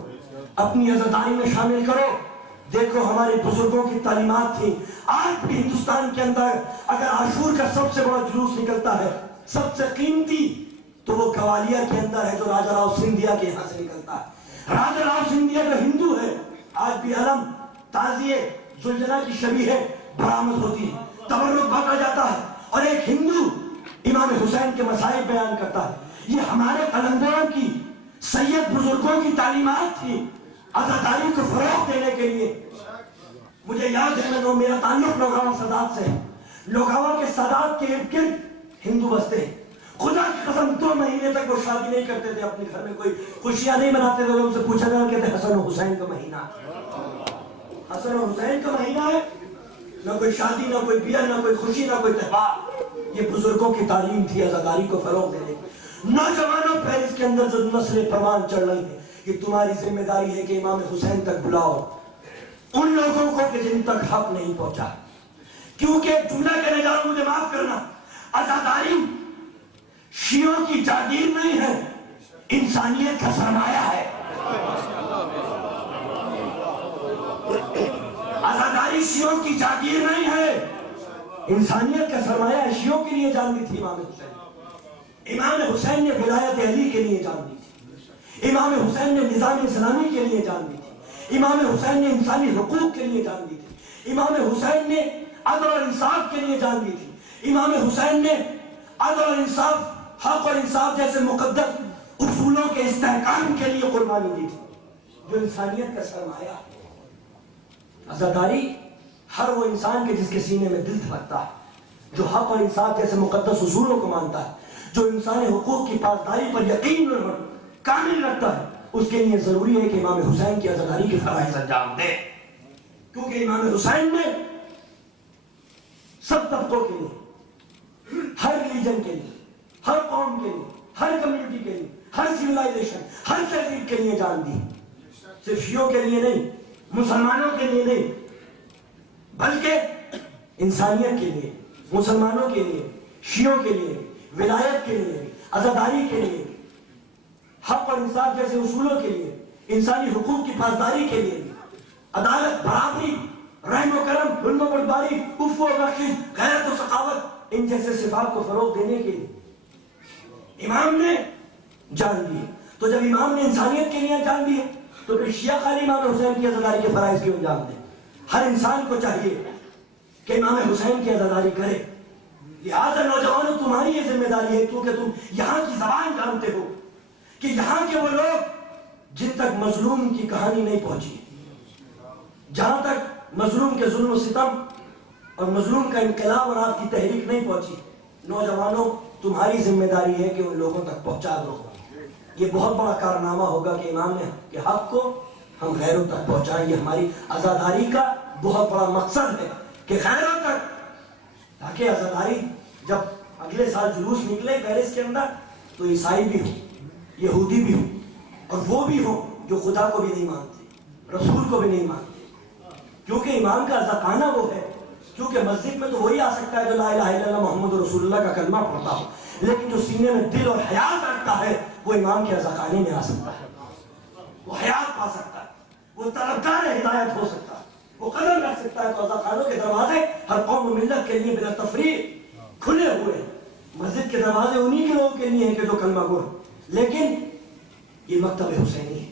اپنی عزاداری میں شامل کرو۔ دیکھو ہمارے بزرگوں کی تعلیمات تھی، آج بھی ہندوستان کے اندر اگر عاشور کا سب سے بڑا جلوس نکلتا ہے، سب سے قیمتی، تو وہ گوالیار کے اندر ہے جو راجہ راؤ سندھیا کے یہاں سے نکلتا ہے۔ راجہ راؤ سندھیا جو ہندو ہے، آج بھی علم تعزیے زلجلہ کی شبیہ برآمد ہوتی ہے، تبرک بانٹا جاتا ہے، اور ایک ہندو امام حسین کے مسائل بیان کرتا ہے۔ یہ ہمارے قلندروں کی، سید بزرگوں کی تعلیمات تھی عزاداری کو فروغ دینے کے لیے۔ مجھے یاد ہے میں میرا تعلق لوگاوا سادات سے ہے، لوگاوا کے سادات کے ارد گرد ہندو بستے ہیں۔ خدا کی قسم 2 مہینے تک وہ شادی نہیں کرتے تھے، اپنے گھر میں کوئی خوشیاں نہیں مناتے تھے۔ ان سے پوچھا گیا کہ حسن و حسین کا مہینہ، حسن و حسین کا مہینہ ہے، نہ کوئی شادی، نہ کوئی بیاہ، نہ کوئی خوشی، نہ کوئی تہوار۔ یہ بزرگوں کی تعلیم تھی عزاداری کو فروغ دینے کی۔ نوجوانوں پیرس کے اندر جو نسلیں پروان چڑھ رہی ہیں، یہ تمہاری ذمہ داری ہے کہ امام حسین تک بلاؤ ان لوگوں کو کہ جن تک حق نہیں پہنچا۔ کیونکہ جملہ کہنے جا رہا ہوں، مجھے معاف کرنا، عزاداری شیعوں کی جاگیر نہیں ہے، انسانیت کا سرمایہ ہے۔ عزاداری شیعوں کی جاگیر نہیں ہے، انسانیت کا سرمایہ ہے۔ شیعوں کے لیے جان دی تھی امام حسین، امام حسین نے ولایت علی کے لیے جان دی تھی، امام حسین نے نظام اسلامی کے لیے جان دی تھی، امام حسین نے انسانی حقوق کے لیے جان دی تھی، امام حسین نے عدل اور انصاف کے لیے جان دی تھی، امام حسین نے عدل اور انصاف، حق اور انصاف جیسے مقدس اصولوں کے استحکام کے لیے قربانی دی تھی، جو انسانیت کا سرمایہ ہے۔ عزاداری ہر وہ انسان کے جس کے سینے میں دل دھڑکتا ہے، جو حق اور انصاف جیسے مقدس اصولوں کو مانتا ہے، جو انسانی حقوق کی پاسداری پر یقین کامل رکھتا ہے، اس کے لیے ضروری ہے کہ امام حسین کی عزاداری کے فرائض انجام دے۔ کیونکہ امام حسین نے سب طبقوں کے لیے، ہر ریلیجن کے لیے، ہر قوم کے لیے، ہر کمیونٹی کے لیے، ہر سیولائزیشن، ہر تہذیب کے لیے جان دی۔ صرف شیعوں کے لیے نہیں، مسلمانوں کے لیے نہیں، بلکہ انسانیت کے لیے، مسلمانوں کے لیے، شیعوں کے لیے، ولایت کے لیے، عزاداری کے لیے، حق اور انصاف جیسے اصولوں کے لیے، انسانی حقوق کی پاسداری کے لیے، عدالت، برابری، رحم و کرم، حلم و بردباری، عفو و بخشش، غیرت و سخاوت، ان جیسے صفات کو فروغ دینے کے لیے امام نے جان دی۔ تو جب امام نے انسانیت کے لیے جان دی تو پھر شیعہ خالی امام حسین کی عزاداری کے فرائض کیوں انجام دیں؟ ہر انسان کو چاہیے کہ امام حسین کی عزاداری کرے۔ لہٰذا نوجوانوں تمہاری یہ ذمہ داری ہے، کیونکہ تم یہاں کی زبان جانتے ہو کہ یہاں کے وہ لوگ جن تک مظلوم کی کہانی نہیں پہنچی، جہاں تک مظلوم کے ظلم و ستم اور مظلوم کا انقلاب اور آپ کی تحریک نہیں پہنچی، نوجوانوں تمہاری ذمہ داری ہے کہ ان لوگوں تک پہنچا دو۔ یہ بہت بڑا کارنامہ ہوگا کہ امام نے کہ حق کو ہم غیروں تک پہنچائیں۔ یہ ہماری عزاداری کا بہت بڑا مقصد ہے کہ غیروں تک، تاکہ عزاداری جب اگلے سال جلوس نکلے پیرس کے اندر تو عیسائی بھی ہو، یہودی بھی ہو، اور وہ بھی ہو جو خدا کو بھی نہیں مانتے، رسول کو بھی نہیں مانتے۔ کیونکہ امام کا ازاخانہ وہ ہے، کیونکہ مسجد میں تو وہی آ سکتا ہے جو لا الہ الا اللہ محمد رسول اللہ کا کلمہ پڑھتا ہو، لیکن جو سینے میں دل اور حیات رکھتا ہے وہ امام کے ازاخانے میں آ سکتا ہے، وہ حیات پا سکتا ہے، وہ طلبگار ہدایت ہو سکتا ہے، وہ قدم رکھ سکتا ہے۔ تو ازاخانوں کے دروازے ہر قوم و ملت کے لیے بلا تفریق کھلے ہوئے ہیں۔ مسجد کے دروازے انہی کے لوگوں کے لیے ہیں کہ جو کلمہ گو ہیں، لیکن یہ مکتب حسینی ہے،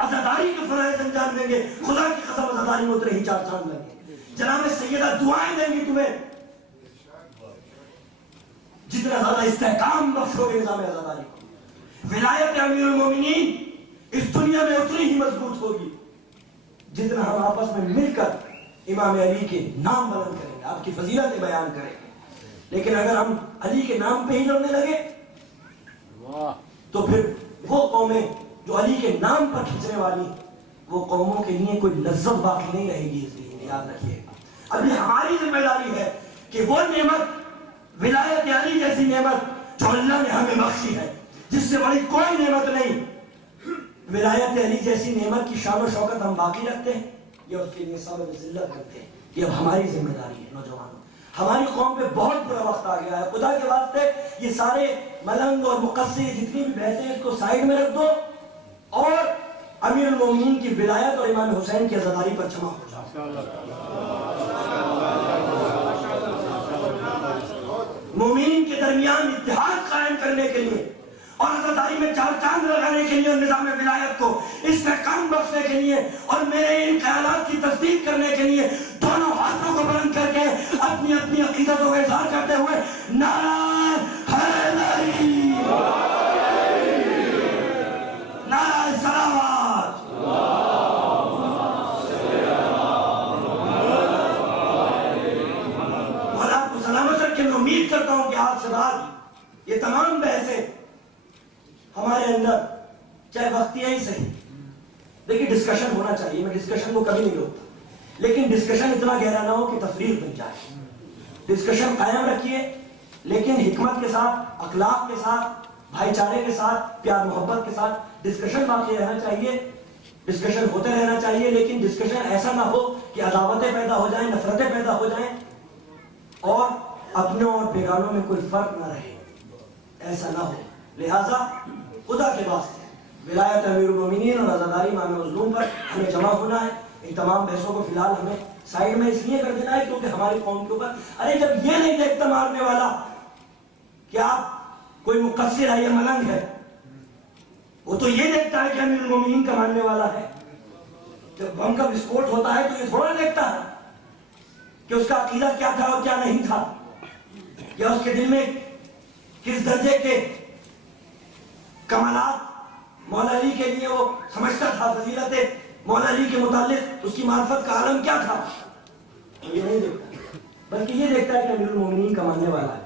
عزاداری کے فرائض انجام دیں گے. خدا کی قسم عزاداری میں اترے ہی 4 چاند لگے. جناب سیدہ دعائیں دیں گی تمہیں. جتنا زیادہ استحکام بخشو گے نظام عزاداری کو, ولایت امیر المومنین اس دنیا میں اتنی ہی مضبوط ہوگی جتنا ہم آپس میں مل کر امام علی کے نام بلند کریں گے, آپ کی فضیلتیں بیان کریں گے. لیکن اگر ہم علی کے نام پہ ہی لڑنے لگے تو پھر وہ قومیں جو علی کے نام پر کھینچنے والی, وہ قوموں کے لیے کوئی لذت باقی نہیں رہے گی. اس لیے یاد رکھیے گا ابھی ہماری ذمہ داری ہے کہ وہ نعمت ولایت علی جیسی نعمت جو اللہ نے ہمیں بخشی ہے, جس سے بڑی کوئی نعمت نہیں, ولایت علی جیسی نعمت کی شان و شوکت ہم باقی رکھتے ہیں یا اس کے لیے صبر ذلت کرتے ہیں. یہ اب ہماری ذمہ داری ہے. نوجوانوں, ہماری قوم پہ بہت برا وقت آ گیا ہے. خدا کے واسطے یہ سارے ملنگ اور مقصر جتنی بھی بحثیں اس کو سائڈ میں رکھ دو اور امیر المومنین کی ولایت اور امام حسین کی عزاداری پر جمع ہو جاؤ. مومنین کے درمیان اتحاد قائم کرنے کے لیے اور عزاداری میں 4 چاند لگانے کے لیے اور نظام ولایت کو استحکام بخشنے کے لیے اور میرے ان خیالات کی تصدیق کرنے کے لیے دونوں ہاتھوں کو بلند کر کے اپنی اپنی عقیدتوں کا اظہار کرتے ہوئے نعرہ حیدری, نعرہ سلامات, اور آپ کو سلامت رکھ کے میں امید کرتا ہوں کہ آج سے بعد یہ تمام بحثیں ہمارے اندر چاہے وقتیہ ہی صحیح, دیکھیں ڈسکشن ہونا چاہیے, میں ڈسکشن کو کبھی نہیں روکتا, لیکن ڈسکشن اتنا گہرا نہ ہو کہ تفریق بن جائے. ڈسکشن قائم رکھیے لیکن حکمت کے ساتھ, اخلاق کے ساتھ, بھائی چارے کے ساتھ, پیار محبت کے ساتھ ڈسکشن باقی رہنا چاہیے. ڈسکشن ہوتے رہنا چاہیے لیکن ڈسکشن ایسا نہ ہو کہ عداوتیں پیدا ہو جائیں, نفرتیں پیدا ہو جائیں اور اپنوں اور بیگانوں میں کوئی فرق نہ رہے. ایسا نہ ہو. لہذا خدا کے واسطے ولایت امیر المومنین اور عزاداری امام مظلوم پر ہمیں جمع ہونا ہے. ان تمام بحثوں کو فی الحال ہمیں سائڈ میں اس لیے کر دینا ہے کیونکہ ہماری قوم کے اوپر, ارے جب یہ نہیں دیکھتا مارنے والا کہ آپ کوئی مقصر ہے یا ملنگ ہے, وہ تو یہ دیکھتا ہے کہ امیر المومنین کا ماننے والا ہے. جب بم کا وسفوٹ ہوتا ہے تو یہ تھوڑا دیکھتا ہے کہ اس کا عقیدہ کیا تھا اور کیا نہیں تھا, یا اس کے دل میں کس درجے کے کمالات مولا علی کے لیے وہ سمجھتا تھا, فضیلتیں مولا علی کے متعلق اس کی معرفت کا عالم کیا تھا. یہ نہیں دیکھتا بلکہ یہ دیکھتا ہے کہ امیر المومنین کا ماننے والا ہے,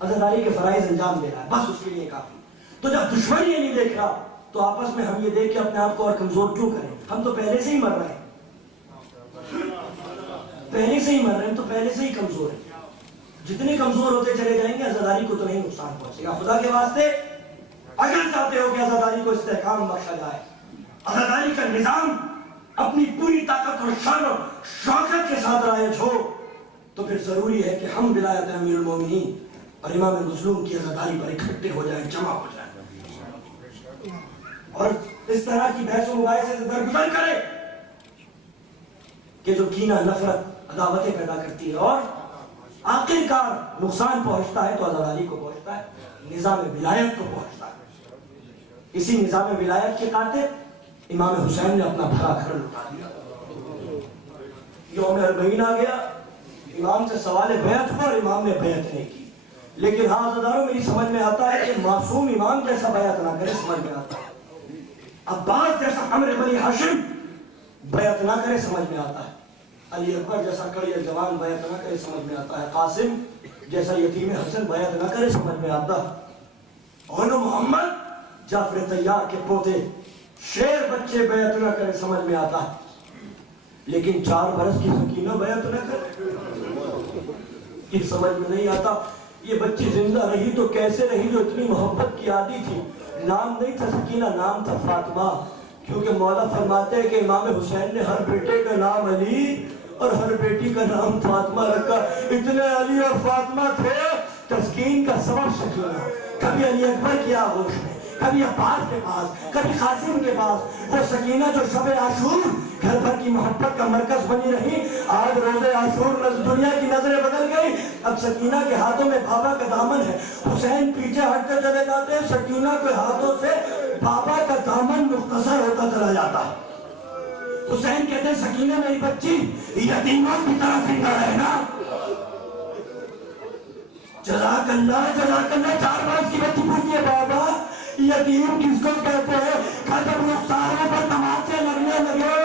عزاداری کے فرائض انجام دے رہا ہے, بس اس کے لیے کافی. تو جب دشمن یہ نہیں دیکھ رہا تو آپس میں ہم یہ دیکھ کے اپنے آپ کو اور کمزور کیوں کریں. ہم تو پہلے سے ہی مر رہے ہیں, پہلے سے ہی مر رہے ہیں, تو پہلے سے ہی کمزور ہیں. جتنے کمزور ہوتے چلے جائیں گے عزاداری کو تو نہیں نقصان پہنچے گا. خدا کے واسطے اگر چاہتے ہو کہ عزاداری کو استحکام بخشا جائے, عزاداری کا نظام اپنی پوری طاقت اور شان و شوکت کے ساتھ رائج ہو, تو پھر ضروری ہے کہ ہم ولایت امیر المومنین اور امام مظلوم کی عزاداری پر اکٹھے ہو جائیں, جمع ہو جائیں اور اس طرح کی بحث و مباحثے سے درگزر کریں کہ جو کینہ, نفرت, عداوتیں پیدا کرتی ہے اور آخرکار نقصان پہنچتا ہے تو عزاداری کو پہنچتا ہے, نظام ولایت کو پہنچتا ہے. اسی نظام ولایت کے قاتل امام حسین نے اپنا بھرا گھر لٹا دیا. یوم اربعین آ گیا, امام سے سوال بیعت ہوا اور امام نے بیعت نہیں کی. لیکن ہاں عزاداروں میری سمجھ میں آتا ہے کہ معصوم امام جیسا بیعت نہ کرے, سمجھ میں آتا ہے. عباس جیسا عمرو بن ہاشم بیعت نہ کرے, سمجھ میں آتا ہے. علی اکبر جیسا کڑی جوان بیعت نہ کرے, سمجھ میں آتا ہے. قاسم جیسا یتیم حسن بیعت نہ کرے, سمجھ میں آتا ہے. اور محمد جعفر طیار کے پوتے شیر بچے بیعت نہ کرے, سمجھ میں آتا ہے. لیکن 4 برس کی سکینہ بیعت نہ کرے, یہ سمجھ میں نہیں آتا. یہ بچی زندہ رہی تو کیسے رہی جو اتنی محبت کی عادی تھی. نام نہیں تھا سکینہ, نام تھا فاطمہ, کیونکہ مولا فرماتے ہیں کہ امام حسین نے ہر بیٹے کا نام علی اور ہر بیٹی کا نام فاطمہ رکھا. اتنے علی اور فاطمہ تھے, تسکین کا سبب سکینہ. کبھی علی اکبر کی آغوش میں, کبھی عباس کے پاس، کبھی قاسم کے پاس۔ وہ سکینہ جو شب عاشور گھر بھر کی محبت کا مرکز بنی رہی، آج روز عاشور دنیا کی نظریں بدل گئی۔ اب سکینہ کے ہاتھوں میں بابا کا دامن ہے، حسین پیچھے ہٹتے چلے جاتے ہیں، سکینہ کے ہاتھوں سے بابا کا دامن مختصر ہوتا چلا جاتا ہے۔ حسین کہتے ہیں سکینہ میری بچی یتیموں کی طرح زندہ رہنا۔ جزاک اللہ 4 برس کی بچی پوچھتی ہے بابا یتیم کس کو کہتے ہیں؟ جب رخساروں پر تماچے لگنے لگے،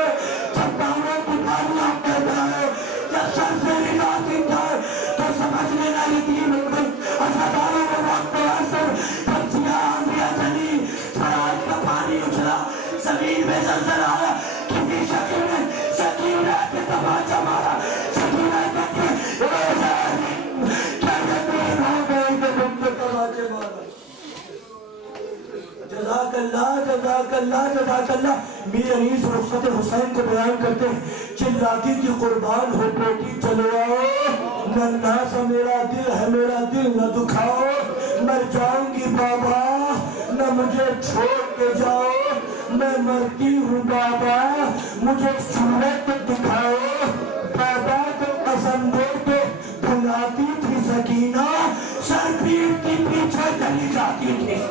جب کاموں کی تالیاں کہتا ہے، جب سر سے نگاہ گر جائے تو سمجھ لینا یتیم ہو گئی۔ عزاداروں میں وقت اثر بچیاں آندیاں چلی، سراج کا پانی اچھلا، زمین میں زلزلہ آیا، کسی شکل میں سکینہ کے تماچا مارا۔ سکینہ کہتی ہے اے حسین کیا یتیم ہو گئی کہ تم سے تماچے مارا؟ جزاک اللہ۔ میر انیس رخصت حسین کو بیان کرتے ہیں، چلاتی تھی قربان ہو بیٹی چلے آؤ، ننھا سا میرا دل نہ دکھاؤ، مر جاؤں گی بابا نہ مجھے چھوڑ کے جاؤ، میں مرتی ہوں بابا مجھے صورت دکھاؤ۔ بابا کو قسم دے کے بلاتی تھی سکینہ، سر پیٹ کی پیچھے چلی جاتی تھی۔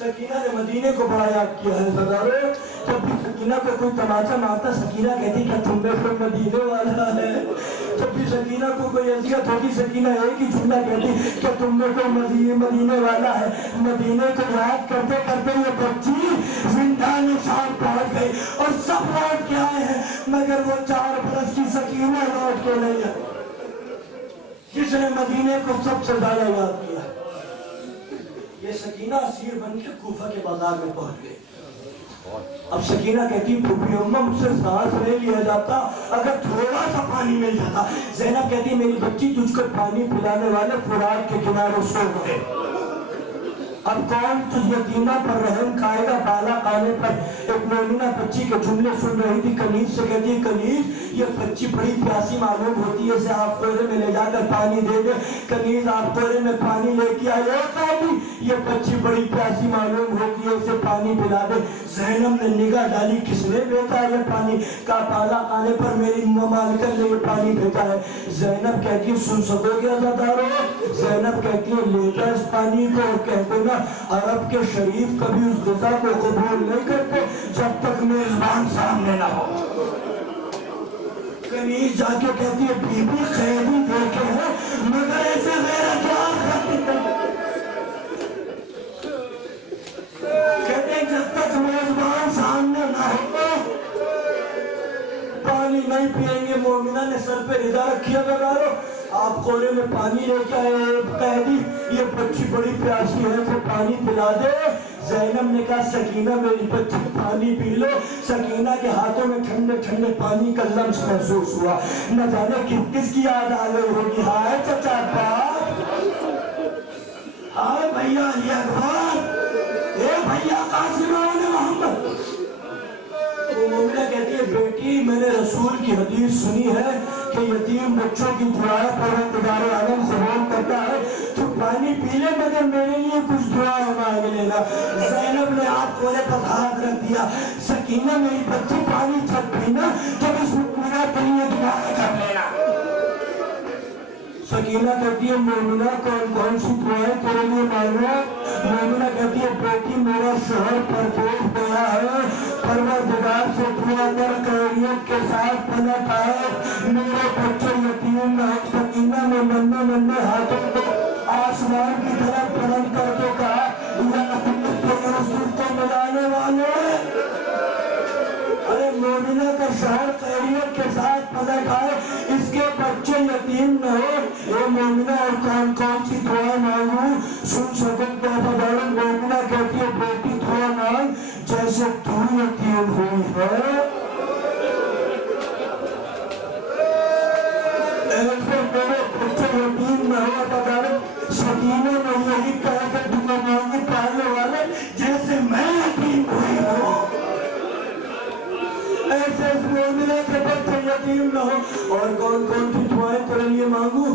سکینہ نے مدینے کو بڑا یاد کیا ہے سردارو۔ جب بھی سکینہ کو کوئی تماچا مارتا سکینہ کہتی کہ تم میں کوئی مدینے والا ہے۔ جب بھی سکینہ کو کوئی اذیت ہوتی سکینہ ایک ہی جملہ کہتی کہ تم میں کوئی مدینے والا ہے۔ مدینے کو یاد کرتے کرتے یہ بچی زندہ نشان پہنچ گئی اور سب لوٹ کے آئے ہیں، مگر وہ 4 برس کی سکینہ لوٹ کے نہیں ہے جس نے مدینے کو سب سے زیادہ یاد کیا۔ یہ سکینہ اسیر بن کے کوفہ کے بازار میں پہنچ گئی۔ اب سکینہ کہتی پھوپھی اماں مجھ سے سانس نہیں لیا جاتا، اگر تھوڑا سا پانی مل جاتا۔ زینب کہتی میری بچی تجھ کو پانی پلانے والے فرات کے کنارے سو گئے، اب کون تجھ یتیمہ پر رحم کھائے گا؟ بالا خانے پر ایک مومنہ بچی کے جملے سن رہی تھی، کنیز سے کہتی کنیز یہ بچی بڑی پیاسی معلوم ہوتی ہے، اسے آپ کوئرے میں لے جا کر پانی دے دے۔ کنیز آپ کوئرے میں پانی لے کے آئے، یہ بچی بڑی پیاسی معلوم ہوتی ہے، اسے پانی پلا دے۔ زینب نے نگاہ ڈالی کس نے بھیجا یہ پانی؟ کہا بالا خانے پر میری ممالکت نے یہ پانی بھیجا ہے۔ زینب کہتی ہے سن سکو گے عزادارو؟ زینب کہتی ہے لے جا اس پانی کو، اور کہتے نا عرب کے شریف کبھی اس غذا کو قبول نہیں کرتے جب تک میزبان سامنے نہ ہو۔ کنیز جا کے کہتی ہے بی بی خیری دیکھے ہیں مگر ایسے غیرت کہتے ہیں جب تک میزبان سامنے نہ ہو پانی نہیں پیئیں گے۔ مومنہ نے سر پہ رضا رکھی ہے، آپ کولے میں پانی لے کے آئے، کہہ دی یہ بچی بڑی پیاسی ہے تو پانی پلا دے۔ زینب نے کہا سکینہ میری بچی پانی پی لو۔ سکینہ کے ہاتھوں میں ٹھنڈے ٹھنڈے پانی کا لمس محسوس ہوا، نہ جانے کس کی یاد آ گئی ہوگی۔ ہائے چچا عباس، ہائے بھیا علی اکبر، اے بھیا قاسم محمد۔ وہ مومنہ کہتی ہے بیٹی میں نے رسول کی حدیث سنی ہے کہ یتیم بچوں کی دعائیں پروردگار عالم قبول کرتا ہے، تو پانی پی لے مگر میرے لیے کچھ دعائیں مانگ لینا۔ زینب نے ہاتھ کولے پر ہاتھ رکھ دیا، سکینہ میری بچی پانی جب پینا جب اس مومنہ کے لیے دعائیں کر لینا۔ سکینہ کہتی ہے مومنہ کون سی دعائیں تیرے لیے مانگو؟ مومنہ کہتی ہے بیٹی میرا شوہر پردیس گیا ہے، پروردگار سے دعا کر خیریت کے ساتھ پلٹ آئے، میرے بچے یتیم نہ ہو۔ سکینہ نے ننھے ہاتھوں کو آسمان کی طرف بلند کر کے کہا یا رسول کو ملانے والے، ارے مومنہ کا شوہر خیریت کے ساتھ پلٹ آئے، اس کے بچے یتیم نہ ہو۔ اے مومنہ اور کون سی دعا مانگوں؟ سن سکت بہت مومنہ کہتی ہے بیٹی دعا مانگ جیسے تو یتیم ہوئی ہے، ایسے میرے بچے یتیم نہ ہو۔ سکینہ نے یہی کہا کہ دعا مانگی پالنے والے جیسے میں یتیم ہوئی ہوں، ایسے اس مومنہ کے بچے یتیم نہ ہو۔ اور کون سی دعائیں تیرے لیے مانگوں؟